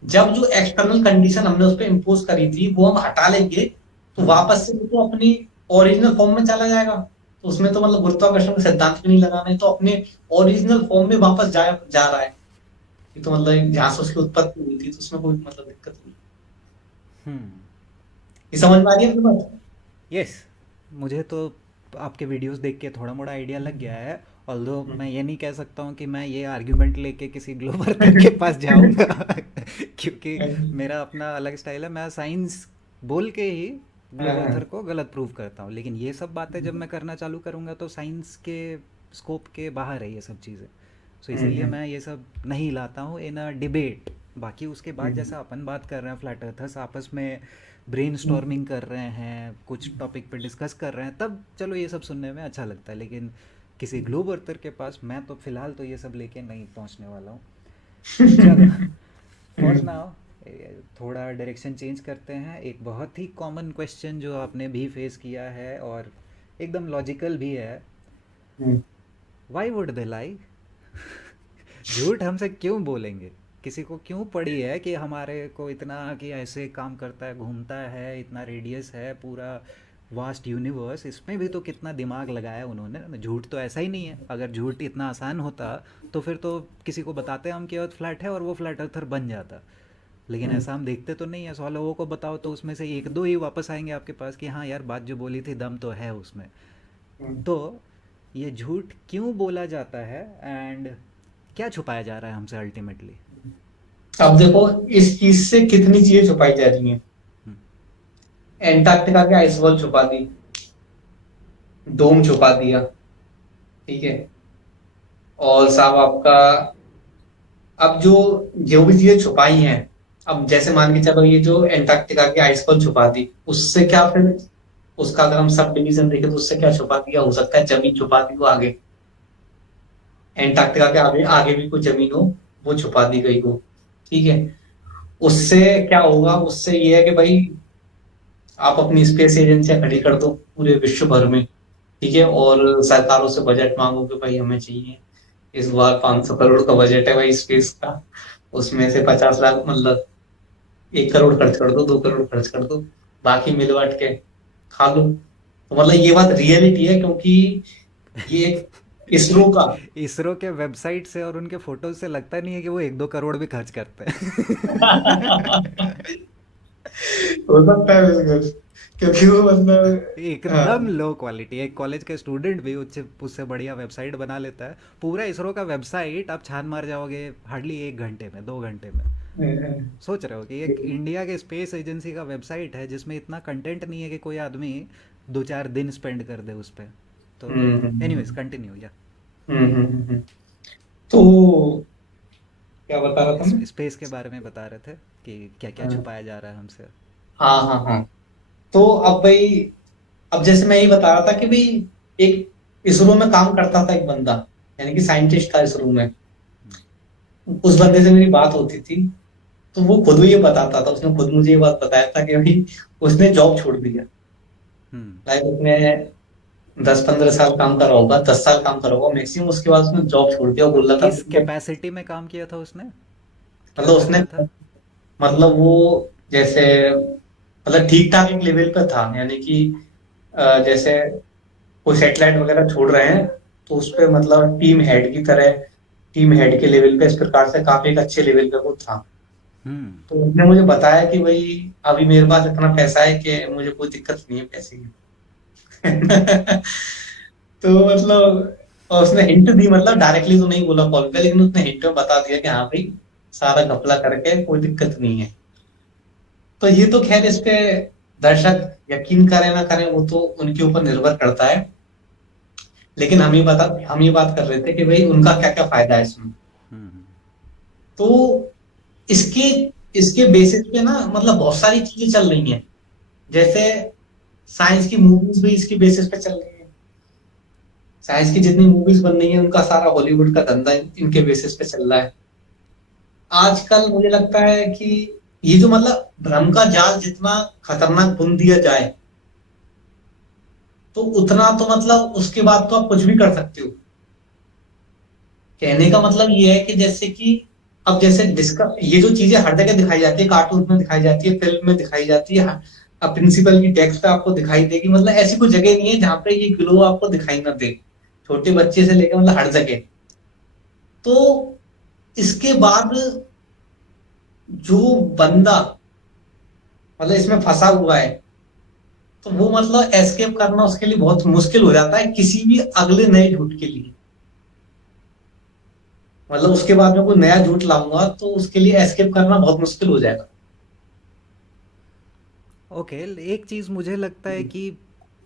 जब जो एक्सटर्नल कंडीशन हमने उस पर इम्पोज करी थी वो हम हटा लेंगे तो हम्म। वापस से वो तो अपनी ओरिजिनल फॉर्म में चला जाएगा। तो उसमें तो मतलब गुरुत्वाकर्षण का सिद्धांत भी नहीं लगाना है, तो अपने ओरिजिनल फॉर्म में वापस जा रहा है। ये तो मतलब जहां से उसकी उत्पत्ति हुई थी तो उसमें कोई मतलब दिक्कत नहीं। हम्म। ये समझ में आ रही है आपकी बात? यस, मुझे तो आपके वीडियोस देख के थोड़ा मोड़ा आइडिया लग गया है। ऑल्दो मैं ये नहीं कह सकता हूँ कि मैं ये आर्ग्यूमेंट लेके किसी ग्लोबल के पास जाऊँगा क्योंकि मेरा अपना अलग स्टाइल है। मैं साइंस बोल के ही ग्लोबल को गलत प्रूव करता हूँ, लेकिन ये सब बातें जब मैं करना चालू करूँगा तो साइंस के स्कोप के बाहर है ये सब चीज़ें। सो इसीलिए मैं ये सब नहीं लाता हूँ इन अ डिबेट। बाकी उसके बाद जैसा अपन बात कर रहे हैं, फ्लैट अर्थर्स आपस में ब्रेनस्टॉर्मिंग कर रहे हैं, कुछ टॉपिक पे डिस्कस कर रहे हैं, तब चलो ये सब सुनने में अच्छा लगता है। लेकिन किसी ग्लोब अर्थर के पास मैं तो फ़िलहाल तो ये सब लेके नहीं पहुंचने वाला हूँ। चलो, फॉर नाउ थोड़ा डायरेक्शन चेंज करते हैं। एक बहुत ही कॉमन क्वेश्चन जो आपने भी फेस किया है और एकदम लॉजिकल भी है, वाई वुड दे लाई? झूठ हमसे क्यों बोलेंगे? किसी को क्यों पड़ी है कि हमारे को इतना कि ऐसे काम करता है, घूमता है, इतना रेडियस है पूरा वास्ट यूनिवर्स, इसमें भी तो कितना दिमाग लगाया उन्होंने। झूठ तो ऐसा ही नहीं है। अगर झूठ इतना आसान होता तो फिर तो किसी को बताते हम कि अर्थ फ्लैट है और वो फ्लैट अर्थर बन जाता। लेकिन ऐसा हम देखते तो नहीं है। 100 लोगों को बताओ तो उसमें से एक दो ही वापस आएंगे आपके पास कि हाँ यार बात जो बोली थी दम तो है उसमें। तो ये झूठ क्यों बोला जाता है एंड क्या छुपाया जा रहा है हमसे अल्टीमेटली? अब देखो इस चीज से कितनी चीजें छुपाई जा रही हैं। एंटार्क्टिका के आइस वॉल छुपा दी, डोम छुपा दिया, ठीक है। और साहब आपका अब जो जो भी चीजें छुपाई हैं, अब जैसे मान के चलो ये जो एंटार्क्टिका की आइस वॉल छुपा दी, उससे क्या फिर उसका अगर हम सब डिवीजन देखें तो उससे क्या छुपा दिया, हो सकता है जमीन छुपा दी हो आगे, एंटार्क्टिका के आगे आगे भी कोई जमीन हो वो छुपा दी गई हो, ठीक है। उससे क्या होगा, उससे ये है कि भाई आप अपनी स्पेस एजेंसियां खड़ी कर दो पूरे विश्व भर में, ठीक है, और सरकारों से बजट मांगो कि भाई हमें चाहिए इस बार 500 करोड़ का बजट है भाई स्पेस का, उसमें से 50 लाख मतलब 1 करोड़ खर्च कर दो, 2 करोड़ खर्च कर दो, बाकी मिल बांट के खा लो। तो मतलब ये बात रियलिटी है, क्योंकि ये एक इसरो का इसरो के वेबसाइट से और उनके फोटोज से लगता नहीं है कि वो 1-2 करोड़ भी खर्च करते हैं। हो सकता है बिजनेस, क्योंकि वो मतलब एकदम लो क्वालिटी। एक कॉलेज के स्टूडेंट भी उससे उससे बढ़िया वेबसाइट बना लेता है। पूरा इसरो का वेबसाइट आप छान मार जाओगे हार्डली 1 घंटे में, 2 घंटे में। सोच रहे हो कि एक इंडिया के स्पेस एजेंसी का वेबसाइट है जिसमें इतना कंटेंट नहीं है कि कोई आदमी 2-4 दिन स्पेंड कर दे उस पर। तो एनीवेज कंटिन्यू या तो क्या बता रहा था मैं? स्पेस के बारे में बता रहे थे कि क्या क्या हाँ छुपाया जा रहा है हमसे। हाँ हाँ हाँ। तो अब भाई, अब जैसे मैं यही बता रहा था कि भाई एक इसरो में काम करता था एक बंदा, यानी कि साइंटिस्ट था इसरो में। उस बंदे से मेरी बात होती थी, तो वो खुद ये बताता था, उसने खुद मुझे ये बात बताया था कि भाई उसने जॉब छोड़ दिया। हम्म। लाइक उसने 10-15 साल काम करा होगा, 10 साल काम करा होगा मैक्सिमम, उसके बाद उसने जॉब छोड़ दिया और बोल रहा था किस कि कैपेसिटी में काम किया था उसने? क्या मतलब उसने, करता था? मतलब वो जैसे मतलब ठीक ठाक एक लेवल पे था, यानी कि जैसे कोई सेटेलाइट वगैरह छोड़ रहे हैं तो उस पे मतलब टीम हेड की तरह, टीम हेड के लेवल पे इस प्रकार से काफी एक अच्छे लेवल पे वो था। हम्म। तो उसने मुझे बताया कि भाई अभी मेरे पास इतना पैसा है कि मुझे कोई दिक्कत नहीं है पैसे की। तो मतलब, और उसने हिंट दी, मतलब डायरेक्टली तो नहीं बोला कॉल पे, लेकिन उसने हिंट में बता दिया कि हाँ भाई सारा घपला करके कोई दिक्कत नहीं है। तो ये तो खैर इस पे दर्शक यकीन करें ना करें वो तो उनके ऊपर निर्भर करता है, लेकिन हम ये बात कर रहे थे कि भाई उनका क्या क्या फायदा है इसमें। हम्म। तो इसके इसके बेसिस पे ना मतलब बहुत सारी चीजें चल रही हैं, जैसे साइंस की मूवीज भी इसकी बेसिस पे चल रही है। साइंस की जितनी मूवीज बन रही है उनका सारा हॉलीवुड का धंधा इनके बेसिस पे चल रहा है। आजकल मुझे लगता है कि ये जो मतलब भ्रम का जाल जितना खतरनाक बुन दिया जाए, तो उतना तो मतलब उसके बाद तो आप कुछ भी कर सकते हो। कहने का मतलब ये है कि जैसे कि अब जैसे ये जो चीजें हर जगह दिखाई जाती है, कार्टून में दिखाई जाती है, फिल्म में दिखाई जाती है, अब प्रिंसिपल की डेस्क पे आपको दिखाई देगी, मतलब ऐसी कोई जगह नहीं है जहां पे ये ग्लो आपको दिखाई ना दे, छोटे बच्चे से लेकर मतलब हर जगह। तो इसके बाद जो बंदा मतलब इसमें फंसा हुआ है, तो वो मतलब एस्केप करना उसके लिए बहुत मुश्किल हो जाता है किसी भी अगले नए झूठ के लिए। मतलब उसके बाद में कोई नया झूठ लाऊंगा तो उसके लिए एस्केप करना बहुत मुश्किल हो जाएगा। ओके, एक चीज़ मुझे लगता है कि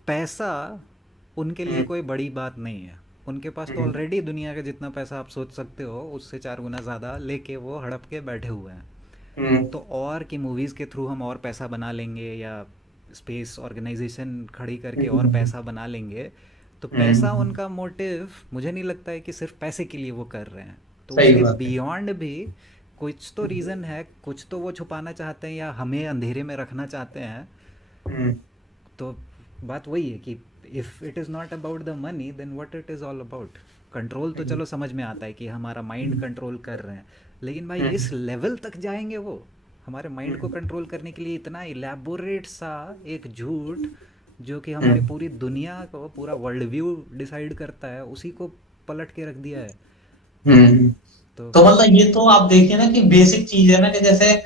पैसा उनके लिए हम्म कोई बड़ी बात नहीं है। उनके पास तो हम्म ऑलरेडी दुनिया का जितना पैसा आप सोच सकते हो उससे 4 गुना ज़्यादा लेके वो हड़प के बैठे हुए हैं। हम्म तो और कि मूवीज़ के थ्रू हम और पैसा बना लेंगे या स्पेस ऑर्गेनाइजेशन खड़ी करके और हम्म पैसा बना लेंगे। तो पैसा हम्म, उनका मोटिव मुझे नहीं लगता है कि सिर्फ पैसे के लिए वो कर रहे हैं। तो सही उसके बात है। बियॉन्ड भी कुछ तो रीज़न है, कुछ तो वो छुपाना चाहते हैं या हमें अंधेरे में रखना चाहते हैं। हम्म तो बात वही है कि if it is not about the money then what it is all about. Control तो चलो समझ में आता है कि हमारा माइंड कंट्रोल कर रहे हैं, लेकिन भाई हम्म, इस लेवल तक जाएंगे वो हमारे माइंड को हम्म, कंट्रोल करने के लिए? इतना इलेबोरेट सा एक झूठ जो कि हमारी हम्म, पूरी दुनिया को, पूरा वर्ल्ड व्यू डिसाइड करता है, उसी को पलट के रख दिया है। हम्म। तो तो मतलब ये तो आप देखिए ना कि बेसिक चीज है ना, कि जैसे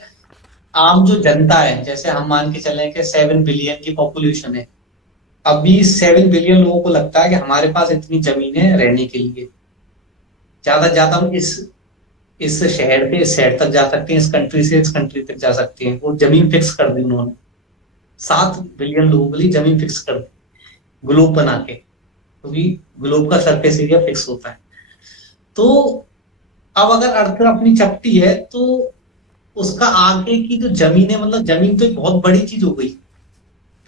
आम जो जनता है, जैसे हम मान के चले कि 7 बिलियन की पॉपुलेशन है। अभी 7 बिलियन लोगों को लगता है कि हमारे पास इतनी जमीन है रहने के लिए, ज्यादा से ज्यादा हम इस शहर से इस शहर तक जा सकते हैं, इस कंट्री से इस कंट्री तक जा सकते हैं, वो जमीन फिक्स कर दी उन्होंने। 7 बिलियन लोगों के लिए जमीन फिक्स कर दी, ग्लोब बना के, क्योंकि ग्लोब का सरफेस एरिया फिक्स होता है। तो अब अगर अर्थ अपनी चपटी है तो उसका आगे की जो जमीन है, मतलब जमीन तो एक बहुत बड़ी चीज हो गई,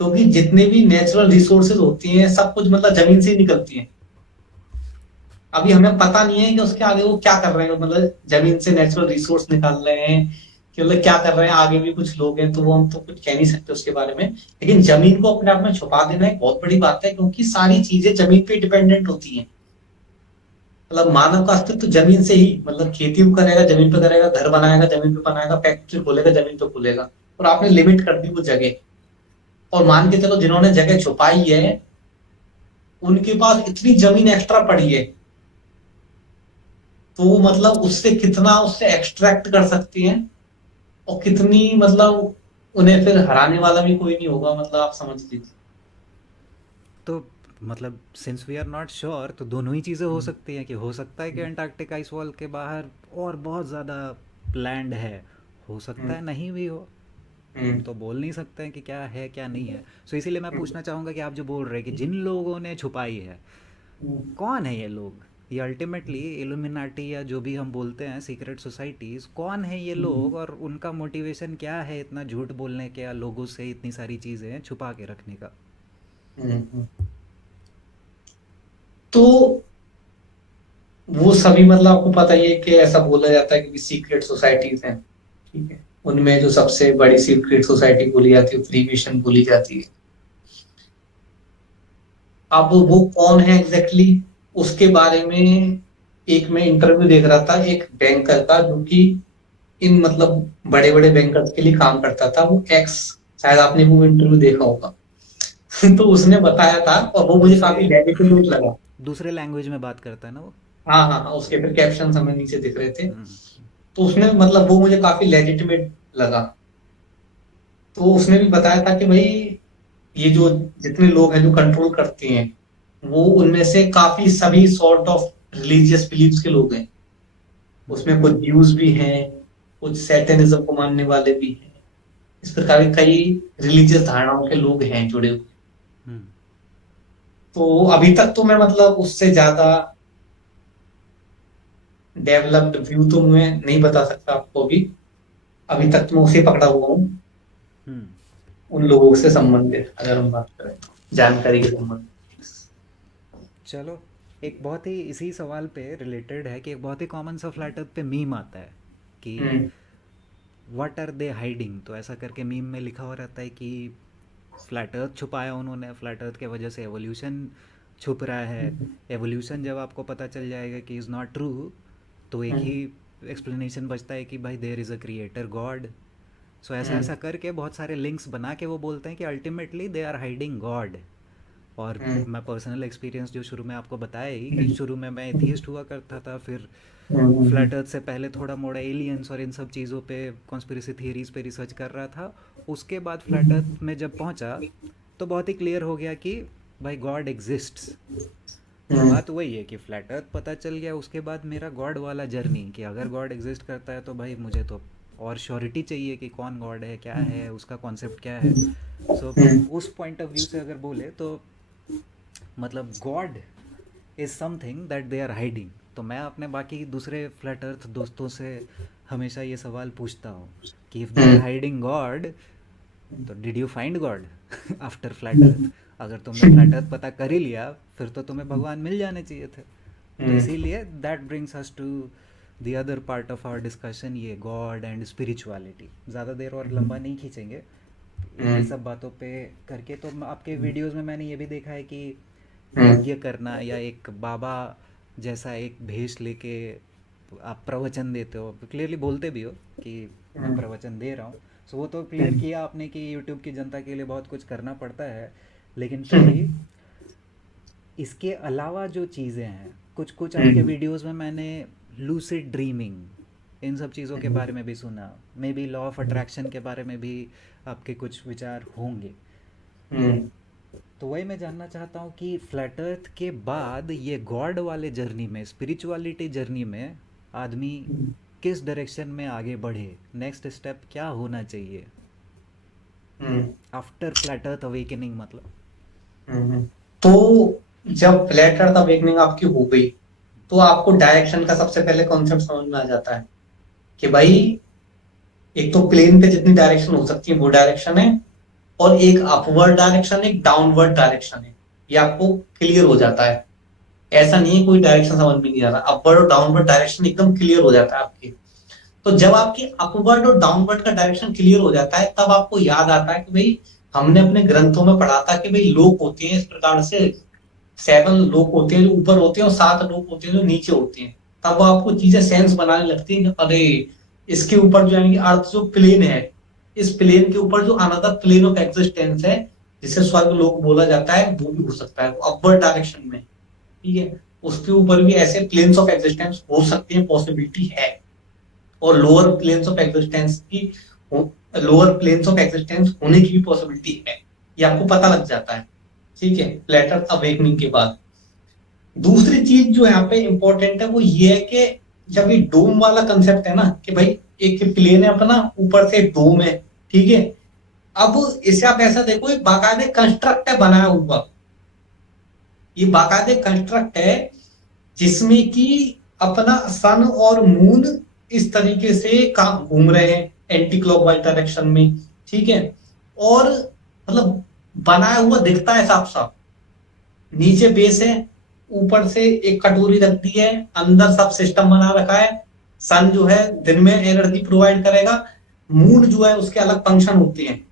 क्योंकि जितने भी नेचुरल रिसोर्सेज होती हैं सब कुछ मतलब जमीन से ही निकलती हैं। अभी हमें पता नहीं है कि उसके आगे वो क्या कर रहे हैं, मतलब जमीन से नेचुरल रिसोर्स निकाल रहे हैं कि मतलब क्या कर रहे हैं, आगे भी कुछ लोग हैं तो वो हम तो कुछ कह नहीं सकते उसके बारे में। लेकिन जमीन को अपने आप में छुपा देना एक बहुत बड़ी बात है, क्योंकि सारी चीजें जमीन पे डिपेंडेंट होती हैं। मतलब मानव का अस्तित्व जमीन से ही, मतलब खेती भी करेगा जमीन पे करेगा, घर बनाएगा जमीन पे बनाएगा, फैक्ट्री खोलेगा जमीन पे खोलेगा। और आपने लिमिट कर दी वो जगह, और मान के चलो जिन्होंने जगह छुपाई है उनके पास इतनी जमीन एक्स्ट्रा पड़ी है, तो वो मतलब उससे कितना उससे एक्सट्रैक्ट कर सकती हैं, और कितनी मतलब उन्हें फिर हराने वाला भी कोई नहीं होगा, मतलब आप समझ लीजिए। तो मतलब since we are not sure, तो दोनों ही चीज़ें हो सकती हैं कि हो सकता है कि अंटार्कटिक आइस वॉल के बाहर और बहुत ज़्यादा लैंड है, हो सकता है नहीं भी हो। हम हम्म, तो बोल नहीं सकते हैं कि क्या है क्या नहीं है। सो इसीलिए मैं पूछना चाहूँगा कि आप जो बोल रहे हैं कि जिन लोगों ने छुपाई है, कौन है ये लोग? ये अल्टीमेटली इल्यूमिनाटी या जो भी हम बोलते हैं सीक्रेट सोसाइटीज़, कौन है ये लोग और उनका मोटिवेशन क्या है इतना झूठ बोलने के या लोगों से इतनी सारी चीज़ें छुपा के रखने का? तो वो सभी, मतलब आपको पता ही है कि ऐसा बोला जाता है कि सीक्रेट सोसाइटीज हैं, ठीक है। उनमें जो सबसे बड़ी सीक्रेट सोसाइटी बोली जाती है फ्रीमेसन बोली जाती है। अब वो कौन है एग्जैक्टली exactly, उसके बारे में एक मैं इंटरव्यू देख रहा था एक बैंकर का, जो कि इन मतलब बड़े बड़े बैंकर्स के लिए काम करता था, वो एक्स, शायद आपने वो इंटरव्यू देखा होगा। तो उसने बताया था और वो मुझे दूसरे काफी लेजिटिमेट लगा। दूसरे लैंग्वेज में बात करता है ना वो? हाँ हाँ हाँ, उसके फिर कैप्शन हमें नीचे दिख रहे थे। हम्म। तो उसने मतलब वो मुझे काफी लेजिटिमेट लगा। तो उसने भी बताया था कि भाई ये जो जितने लोग हैं जो कंट्रोल करते हैं, वो उनमें से काफी सभी सॉर्ट ऑफ रिलीजियस बिलीव्स के लोग हैं। उसमें कुछ ज्यूज भी हैं, कुछ सैटेनिज्म को मानने वाले भी हैं। इस प्रकार के कई रिलीजियस धारणाओं के लोग हैं जुड़े हुए। हम्म। तो अभी तक तो मैं मतलब उससे ज्यादा डेवलप्ड व्यू तो मैं नहीं बता सकता आपको अभी। अभी तक तो मैं उसे पकड़ा हुआ हूँ हम्म। उन लोगों से संबंधित, अगर हम बात करें जानकारी के संबंध। चलो, एक बहुत ही इसी सवाल पे रिलेटेड है कि एक बहुत ही कॉमन सा फ्लैट अर्थ पे मीम आता है कि हम्म व्हाट आर दे हाइडिंग। तो ऐसा करके मीम में लिखा हुआ रहता है कि फ्लैट अर्थ छुपाया उन्होंने, फ्लैट अर्थ के वजह से एवोल्यूशन छुप रहा है। एवोल्यूशन जब आपको पता चल जाएगा कि इज़ नॉट ट्रू, तो एक ही हम्म एक्सप्लेनेशन बचता है कि भाई there is a creator God. So ऐसा हम्म ऐसा करके बहुत सारे लिंक्स बना के वो बोलते हैं कि ultimately they are hiding God. और हम्म मैं पर्सनल एक्सपीरियंस जो शुरू में आपको बताया ही कि हम्म शुरू में मैं एथियस्ट हुआ करता था, फिर हम्म फ्लैट अर्थ से पहले थोड़ा मोड़ा एलियंस और इन सब चीज़ों पे कॉन्स्पिरेसी थियरीज पे रिसर्च कर रहा था। उसके बाद फ्लैट अर्थ में जब पहुंचा तो बहुत ही क्लियर हो गया कि भाई गॉड एग्जिस्ट्स। तो हम्म बात वही है कि फ्लैट अर्थ पता चल गया, उसके बाद मेरा गॉड वाला जर्नी कि अगर गॉड एग्जिस्ट करता है तो भाई मुझे तो और श्योरिटी चाहिए कि कौन गॉड है, क्या है उसका कॉन्सेप्ट, क्या है। सो उस पॉइंट ऑफ व्यू से अगर बोले तो मतलब God is something that they are hiding. तो मैं अपने बाकी दूसरे फ्लैट अर्थ दोस्तों से हमेशा ये सवाल पूछता हूँ कि if they are hiding God, तो did you find God after flat earth? अगर तुमने फ्लैट अर्थ पता कर ही लिया, फिर तो तुम्हें भगवान मिल जाने चाहिए थे। तो इसीलिए that brings us to the other part of our discussion, ये गॉड एंड स्पिरिचुअलिटी। ज़्यादा देर और लंबा नहीं खींचेंगे इन्हीं सब बातों पे करके। तो आपके वीडियोस में मैंने ये भी देखा है कि यज्ञ करना या एक बाबा जैसा एक भेष लेके आप प्रवचन देते हो, क्लियरली बोलते भी हो कि मैं प्रवचन दे रहा हूँ। सो वो तो क्लियर किया आपने कि यूट्यूब की जनता के लिए बहुत कुछ करना पड़ता है, लेकिन फिर भी इसके अलावा जो चीज़ें हैं, कुछ कुछ आपके वीडियोस में मैंने लूसिड ड्रीमिंग, इन सब चीज़ों के बारे में भी सुना। May be law of attraction के बारे में भी आपके कुछ विचार होंगे। तो वही मैं जानना चाहता हूँ कि फ्लैट अर्थ के बाद ये गॉड वाले जर्नी में, स्पिरिचुअलिटी जर्नी में आदमी किस डायरेक्शन में आगे बढ़े, नेक्स्ट स्टेप क्या होना चाहिए आफ्टर फ्लैट अर्थ अवेकनिंग मतलब। तो जब फ्लैट अर्थ अवेकनिंग आपकी हो गई, तो आपको डायरेक्शन का सबसे पहले कॉन्सेप्ट समझ में आ जाता है कि भाई एक तो प्लेन पे जितनी डायरेक्शन हो सकती है वो डायरेक्शन है, और एक अपवर्ड डायरेक्शन, एक डाउनवर्ड डायरेक्शन है। ये आपको क्लियर हो जाता है। ऐसा नहीं है कोई डायरेक्शन समझ में नहीं आ रहा, अपवर्ड और डाउनवर्ड डायरेक्शन एकदम क्लियर हो जाता है आपकी। तो जब आपकी अपवर्ड और डाउनवर्ड का डायरेक्शन क्लियर हो जाता है, तब आपको याद आता है कि भाई हमने अपने ग्रंथों में पढ़ा था कि भाई लोक होते हैं इस प्रकार से, 7 लोक होते हैं जो ऊपर होते हैं और 7 लोक होते हैं जो नीचे होते हैं। तब वो आपको चीजें सेंस बनाने लगती है कि अरे इसके ऊपर जो यानी कि अर्थ जो प्लेन है, इस प्लेन के ऊपर जो अनदर प्लेन ऑफ एग्जिस्टेंस है, जिसे स्वर्ग लोक बोला जाता है, वो भी हो सकता है अपवर्ड डायरेक्शन में। ठीक है, उसके ऊपर भी ऐसे प्लेन्स ऑफ एग्जिस्टेंस हो सकते हैं, पॉसिबिलिटी है। और लोअर प्लेन्स ऑफ एग्जिस्टेंस की लोअर प्लेन्स ऑफ एग्जिस्टेंस होने की भी पॉसिबिलिटी है, ये आपको पता लग जाता है, ठीक है, प्लेट अर्थ अवेकनिंग के बाद। दूसरी चीज जो यहाँ पे इंपॉर्टेंट है वो ये है कि जब ये डोम वाला कंसेप्ट है ना, कि भाई एक प्लेन है अपना, ऊपर से डोम है, ठीक है, अब इसे आप ऐसा देखो, एक बाकायदे कंस्ट्रक्ट है बनाया हुआ, ये बाकायदे कंस्ट्रक्ट है जिसमें कि अपना सन और मून इस तरीके से काम घूम रहे हैं एंटी क्लॉकवाइज डायरेक्शन में, ठीक है, और मतलब बनाया हुआ दिखता है साफ साफ। नीचे बेस है, ऊपर से एक कटोरी रख दी है, अंदर सब सिस्टम बना रखा है। सन जो है दिन में एनर्जी प्रोवाइड करेगा, मून जो है उसके अलग फंक्शन होते हैं।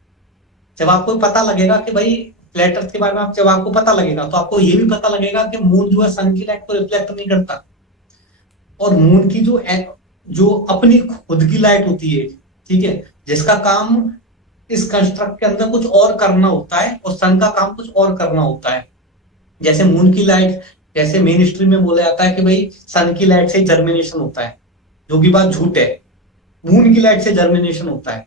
जब आपको पता लगेगा कि भाई फ्लैट अर्थ के बारे में जब आपको पता लगेगा तो आपको ये भी पता लगेगा कि मून जो है सन की लाइट को रिफ्लेक्ट नहीं करता, और मून की जो अपनी खुद की लाइट होती है, ठीक है, जिसका काम इस कंस्ट्रक्ट के अंदर कुछ और करना होता है और सन का काम कुछ और करना होता है। जैसे मून की लाइट, जैसे मेन स्ट्रीम में बोला जाता है कि भाई सन की लाइट से जर्मिनेशन होता है, जो कि बात झूठ है, मून की लाइट से जर्मिनेशन होता है।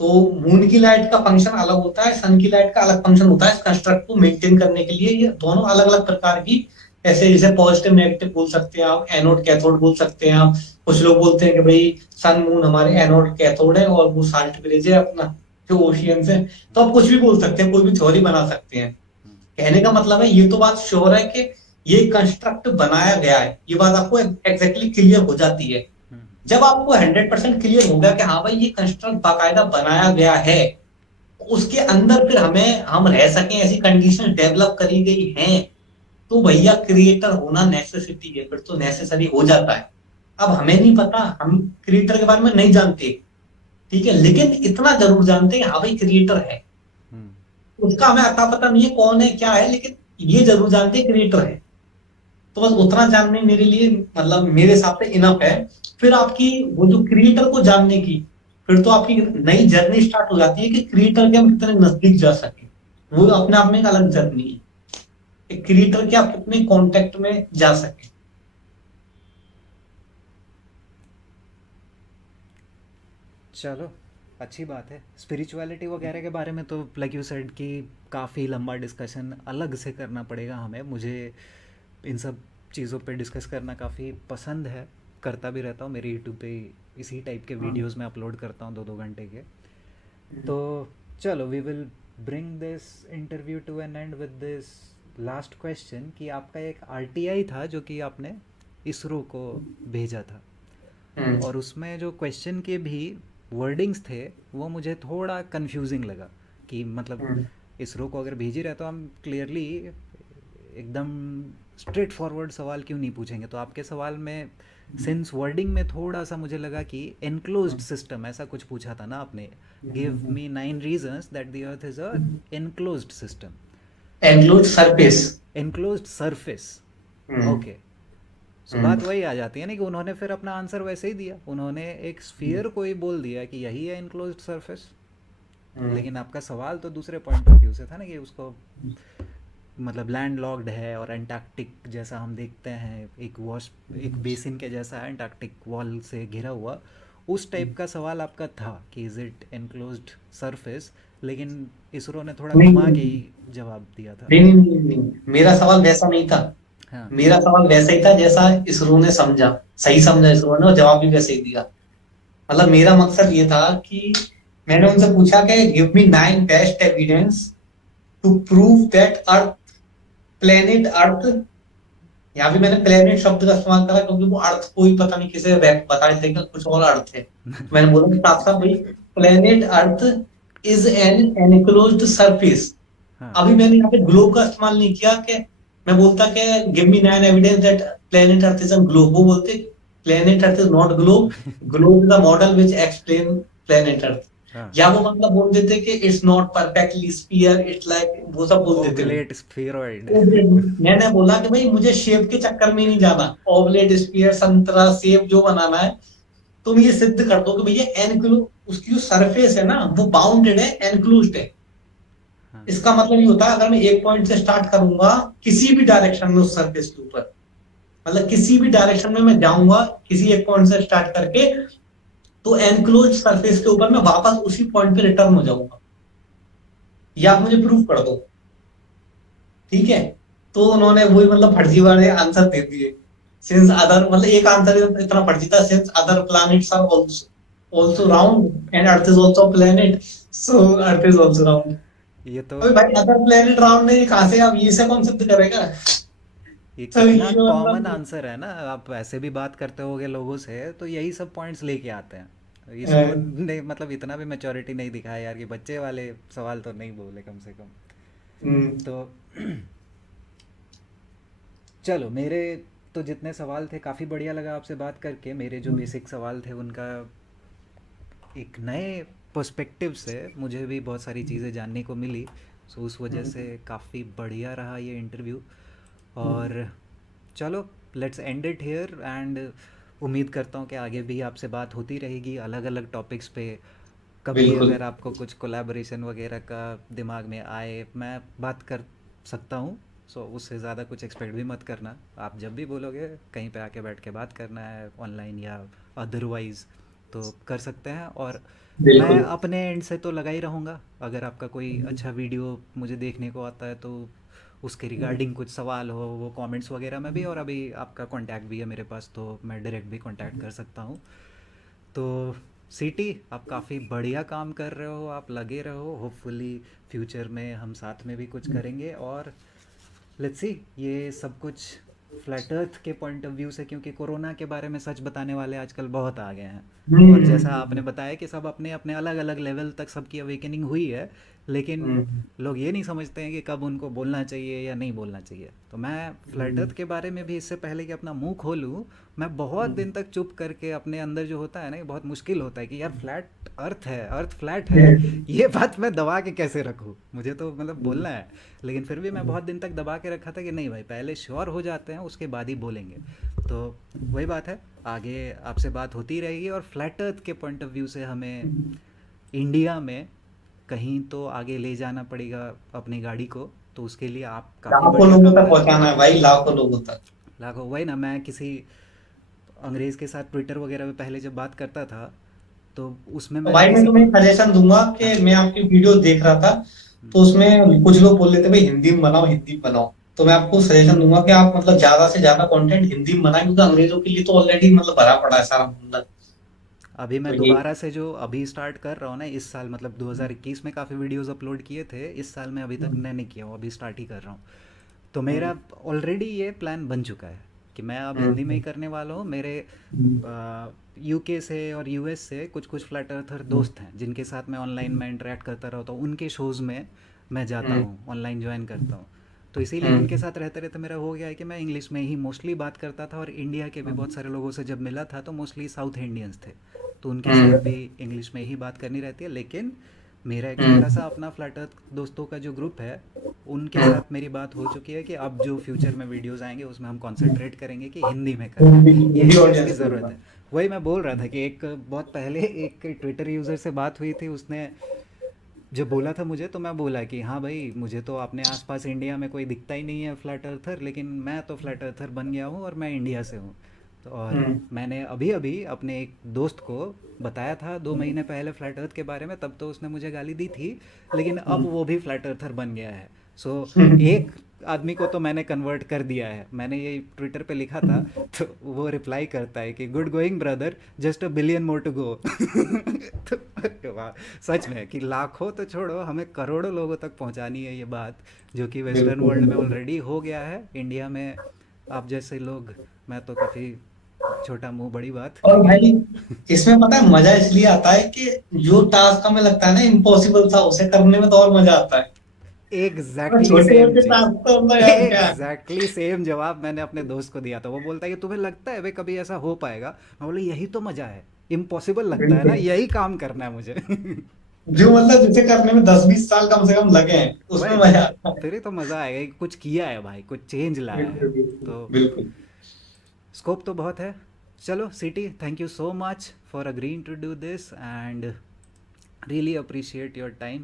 तो मून की लाइट का फंक्शन अलग होता है, सन की लाइट का अलग फंक्शन होता है। इस कंस्ट्रक्ट को मेंटेन करने के लिए ये दोनों अलग अलग प्रकार की, ऐसे जैसे पॉजिटिव नेगेटिव बोल सकते हैं आप, एनोड कैथोड बोल सकते हैं आप। कुछ लोग बोलते हैं कि भाई सन मून हमारे एनोड कैथोड है और वो साल्ट ब्रिज है अपना जो ओशियंस है। तो आप कुछ भी बोल सकते हैं, कोई भी थ्योरी बना सकते हैं। कहने का मतलब है, ये तो बात श्योर है कि ये कंस्ट्रक्ट बनाया गया है, ये बात आपको एग्जैक्टली क्लियर हो जाती है। जब आपको 100% क्लियर हो गया कि हाँ भाई ये कंस्ट्रक्ट बाकायदा बनाया गया है, उसके अंदर फिर हम रह सकें ऐसी कंडीशन डेवलप करी गई हैं, तो भैया क्रिएटर होना नेसेसिटी है, फिर तो नेसेसरी हो जाता है। अब हमें नहीं पता, हम क्रिएटर के बारे में नहीं जानते, ठीक है, लेकिन इतना जरूर जानते हैं हाँ भाई क्रिएटर है। उसका हमें अता पता नहीं है कौन है क्या है, लेकिन ये जरूर जानते हैं क्रिएटर है। तो बस उतना जानने मेरे लिए, मतलब मेरे हिसाब से इनफ है। फिर आपकी वो जो क्रिएटर को जानने की, फिर तो आपकी नई जर्नी स्टार्ट हो जाती है कि क्रिएटर के हम कितने नजदीक जा सके। वो अपने आप में एक अलग जर्नी है, क्रिएटर के आप कितने कांटेक्ट में जा सके। चलो अच्छी बात है। स्पिरिचुअलिटी वगैरह के बारे में तो लाइक यू सेड कि काफ़ी लंबा डिस्कशन अलग से करना पड़ेगा हमें। मुझे इन सब चीज़ों पे डिस्कस करना काफ़ी पसंद है, करता भी रहता हूँ। मेरे यूट्यूब पे इसी टाइप के वीडियोस में अपलोड करता हूँ 2-2 घंटे के। तो चलो we will bring this interview to an end with this last question कि आपका एक आरटीआई था जो कि आपने इसरो को भेजा था, और उसमें जो क्वेश्चन के भी वर्डिंग्स थे वो मुझे थोड़ा कंफ्यूजिंग लगा कि मतलब इसरो को अगर भेज ही रहे तो हम क्लियरली एकदम स्ट्रेट फॉरवर्ड सवाल क्यों नहीं पूछेंगे। तो आपके सवाल में सिंस वर्डिंग में थोड़ा सा मुझे लगा कि एनक्लोज्ड सिस्टम ऐसा कुछ पूछा था ना आपने, give me 9 reasons that the earth is a enclosed system, enclosed surface. Okay, so बात वही आ जाती है ना कि उन्होंने फिर अपना आंसर वैसे ही दिया, उन्होंने एक स्फीयर को ही बोल दिया कि यही है एनक्लोज्ड सरफेस। लेकिन आपका सवाल तो दूसरे पॉइंट ऑफ व्यू से था ना कि उसको मतलब लैंड लॉक्ड है और एंटार्क्टिक जैसा हम देखते हैं एक बेसिन के जैसा एंटार्क्टिक वॉल से घिरा हुआ, उस टाइप का सवाल आपका था कि इज इट एनक्लोज्ड सरफेस। लेकिन इसरो ने थोड़ा घुमा के ही जवाब दिया था। नहीं, मेरा सवाल वैसा नहीं था। हाँ। मेरा सवाल वैसा ही था जैसा इसरो ने समझा, सही समझा इसरो ने, और जवाब भी वैसे ही दिया। मतलब मेरा मकसद ये था कि मैंने उनसे पूछा कि give me 9 best evidence to prove that earth, planet earth, यहाँ भी मैंने प्लेनेट शब्द का इस्तेमाल करा क्योंकि वो अर्थ को ही पता नहीं किसे बताए थे कि कुछ और अर्थ है। मैंने बोला कि साफ साफ भाई planet earth is an enclosed surface. अभी मैंने यहाँ पे ग्लोब का इस्तेमाल नहीं किया कि मैं बोलता कि give me 9 evidence that planet earth is a globe. वो बोलते planet earth is not globe, globe is the model which explain planet earth. या वो मतलब बोल देते कि it's not perfectly sphere, it's like, वो सब बोल देते ओवलेट स्फीरॉइड। मैंने बोला कि भाई मुझे शेप के चक्कर में नहीं जाना, ओवलेट स्फीयर संतरा सेब जो बनाना है तुम ये सिद्ध कर दो कि भैया एनक्लोज, उसकी जो सरफेस है ना वो बाउंडेड है, एनक्लोज्ड है। इसका मतलब ये होता है अगर मैं एक पॉइंट से स्टार्ट करूंगा किसी भी डायरेक्शन में उस सरफेस के ऊपर, मतलब किसी भी डायरेक्शन में मैं जाऊंगा किसी एक पॉइंट से स्टार्ट करके, तो एनक्लोज सरफेस के ऊपर मैं वापस उसी पॉइंट पे रिटर्न हो जाऊंगा, या आप मुझे प्रूव कर दो। ठीक है, तो उन्होंने वही मतलब फर्जी वाले आंसर दे दिए। सिंस अदर मतलब एक आंसर इतना फर्जी था, since other planets are also round and earth is also planet, so earth is also round. ये तो अबे भाई अदर प्लैनेट राउंड नहीं, कहां से आप ये से कौन सिद्ध करेगा? ये तो कितना ये कॉमन मतलब आंसर है ना, आप ऐसे भी बात करते होगे लोगों से तो यही सब पॉइंट्स लेके आते हैं। इसको अ, ने मतलब इतना भी मैच्योरिटी नहीं दिखाया यार कि बच्चे वाले सवाल तो नहीं बोले कम से कम। हम्म, तो चलो, मेरे तो जितने सवाल थे काफ़ी बढ़िया लगा आपसे बात करके। मेरे जो बेसिक सवाल थे उनका एक नए पर्सपेक्टिव से मुझे भी बहुत सारी चीज़ें जानने को मिली। सो उस वजह से काफ़ी बढ़िया रहा ये इंटरव्यू। और चलो, let's end it here and उम्मीद करता हूँ कि आगे भी आपसे बात होती रहेगी अलग अलग टॉपिक्स पे। कभी बिल्कुल। अगर आपको कुछ कोलैबोरेशन वगैरह का दिमाग में आए, मैं बात कर सकता हूँ। सो उससे ज़्यादा कुछ एक्सपेक्ट भी मत करना। आप जब भी बोलोगे कहीं पे आके बैठ के बात करना है ऑनलाइन या अदरवाइज़, तो कर सकते हैं। और मैं बिल्कुल। अपने एंड से तो लगा ही रहूँगा। अगर आपका कोई अच्छा वीडियो मुझे देखने को आता है तो उसके रिगार्डिंग कुछ सवाल हो वो कमेंट्स वगैरह में भी, और अभी आपका कांटेक्ट भी है मेरे पास तो मैं डायरेक्ट भी कांटेक्ट कर सकता हूँ। तो सिटी, आप काफ़ी बढ़िया काम कर रहे हो, आप लगे रहो। होपफुली फ्यूचर में हम साथ में भी कुछ करेंगे। और लेट्स सी, ये सब कुछ फ्लैट अर्थ के पॉइंट ऑफ व्यू से, क्योंकि कोरोना के बारे में सच बताने वाले आजकल बहुत आ गए हैं। और जैसा आपने बताया कि सब अपने अपने अलग अलग लेवल तक सबकी अवेकनिंग हुई है, लेकिन हम्म, लोग ये नहीं समझते हैं कि कब उनको बोलना चाहिए या नहीं बोलना चाहिए। तो मैं फ्लैट अर्थ के बारे में भी इससे पहले कि अपना मुंह खोलूं, मैं बहुत दिन तक चुप करके अपने अंदर जो होता है ना, ये बहुत मुश्किल होता है कि यार फ्लैट अर्थ है, अर्थ फ्लैट है, ये बात मैं दबा के कैसे रखूं। मुझे तो मतलब बोलना है, लेकिन फिर भी मैं बहुत दिन तक दबा के रखा था कि नहीं भाई, पहले श्योर हो जाते हैं उसके बाद ही बोलेंगे। तो वही बात है, आगे आपसे बात होती रहेगी। और फ्लैट अर्थ के पॉइंट ऑफ व्यू से हमें इंडिया में कहीं तो आगे ले जाना पड़ेगा अपनी गाड़ी को। तो उसके लिए आप काफ़ी लाखों बढ़िया लोगों काम तक कर रहे हो। पहुंचाना है भाई, लाखों लोगों तक। लाखों, वही ना, मैं किसी अंग्रेज़ के साथ ट्विटर वगैरह पे पहले जब बात करता था तो उसमें तो मैंने भाई मैं किसी, तुम्हें सजेशन दूंगा कि हाँ, मैं आपकी वीडियो देख रहा था, तो उसमें कुछ लोग बोल रहे थे भाई हिंदी में बनाओ, हिंदी में बनाओ। तो मैं आपको सजेशन दूंगा कि आप मतलब ज्यादा से ज्यादा कंटेंट हिंदी में बनाएं, क्योंकि अंग्रेजों के लिए तो ऑलरेडी मतलब भरा पड़ा है सारा बंदा। अभी तो मैं ये दोबारा से जो अभी स्टार्ट कर रहा हूँ ना इस साल, मतलब 2021 में काफ़ी वीडियोस अपलोड किए थे, इस साल में अभी तक हम्म, नहीं किया हूँ, अभी स्टार्ट ही कर रहा हूँ। तो मेरा हम्म, ऑलरेडी ये प्लान बन चुका है कि मैं अब हिंदी में ही हम्म, करने वाला हूँ। मेरे हम्म, यूके से और यूएस से कुछ कुछ फ्लैट अर्थर दोस्त हैं जिनके साथ मैं ऑनलाइन में इंटरेक्ट करता रहता हूँ, उनके शोज़ में मैं जाता हम्म, हूँ, ऑनलाइन ज्वाइन करता हूँ। तो इसीलिए हम्म, उनके साथ रहते रहते मेरा हो गया है कि मैं इंग्लिश में ही मोस्टली बात करता था। और इंडिया के भी बहुत सारे लोगों से जब मिला था तो मोस्टली साउथ इंडियंस थे, तो उनके साथ हम्म, भी इंग्लिश में ही बात करनी रहती है। लेकिन मेरा एक छोटा हम्म, सा अपना फ्लैट अर्थ दोस्तों का जो ग्रुप है, उनके हम्म, साथ मेरी बात हो चुकी है कि अब जो फ्यूचर में वीडियोस आएंगे उसमें हम कंसंट्रेट करेंगे कि हिंदी में करना है। हिंदी हिंदी यही चीज़ की ऑडियंस के ज़रूरत ऊपर। है। वही मैं बोल रहा था कि एक बहुत पहले एक ट्विटर यूज़र से बात हुई थी, उसने जब बोला था मुझे तो मैं बोला कि हाँ भाई, मुझे तो अपने आसपास इंडिया में कोई दिखता ही नहीं है फ्लैट अर्थर, लेकिन मैं तो फ्लैट अर्थर बन गया हूँ और मैं इंडिया से हूँ। तो और हम्म, मैंने अभी अभी अपने एक दोस्त को बताया था 2 महीने पहले फ्लैट अर्थ के बारे में, तब तो उसने मुझे गाली दी थी, लेकिन अब वो भी फ्लैट अर्थर बन गया है। सो एक आदमी को तो मैंने कन्वर्ट कर दिया है। मैंने ये ट्विटर पे लिखा था तो वो रिप्लाई करता है कि good going brother, just a billion more to go. तो वाह, सच में कि लाखों तो छोड़ो, हमें करोड़ों लोगों तक पहुंचानी है ये बात, जो कि वेस्टर्न बिल्कुल वर्ल्ड में बिल्कुल। ऑलरेडी हो गया है। इंडिया में आप जैसे लोग, मैं तो काफ़ी छोटा मुंह बड़ी बात, और लेकिन भाई इसमें पता है मजा इसलिए आता है कि जो टास्क हमें लगता है ना इम्पॉसिबल था, उसे करने में तो और मजा आता है। और एग्जैक्टली छोटे सेम मोटे चीज़, टास्क तो मतलब यार क्या है। एग्जैक्टली सेम जवाब मैंने अपने दोस्त को दिया था। वो बोलता है कि तुम्हें लगता है भाई कभी ऐसा हो पाएगा? मैं बोला यही तो मजा है, इम्पॉसिबल लगता है ना, बिल्कुल। यही काम करना है मुझे। जो मतलब जिसे करने में 10-20 साल कम से कम लगे हैं, उसमें वही ना, मजा आता है। फिर ही तो मज़ा आएगा कि कुछ किया है भाई, कुछ चेंज लाया है। बिल्कुल बिल्कुल तो बिल्कुल। स्कोप तो बहुत है। चलो city, thank you so much for agreeing to do this and really appreciate your time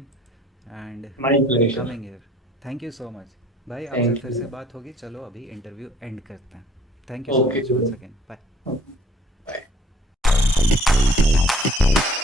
and my pleasure. Coming here. Thank you so much भाई, आपसे थैंक फिर यू। से बात होगी। चलो अभी इंटरव्यू एंड करते हैं। Thank you so okay. Much once again, bye. Bye. है।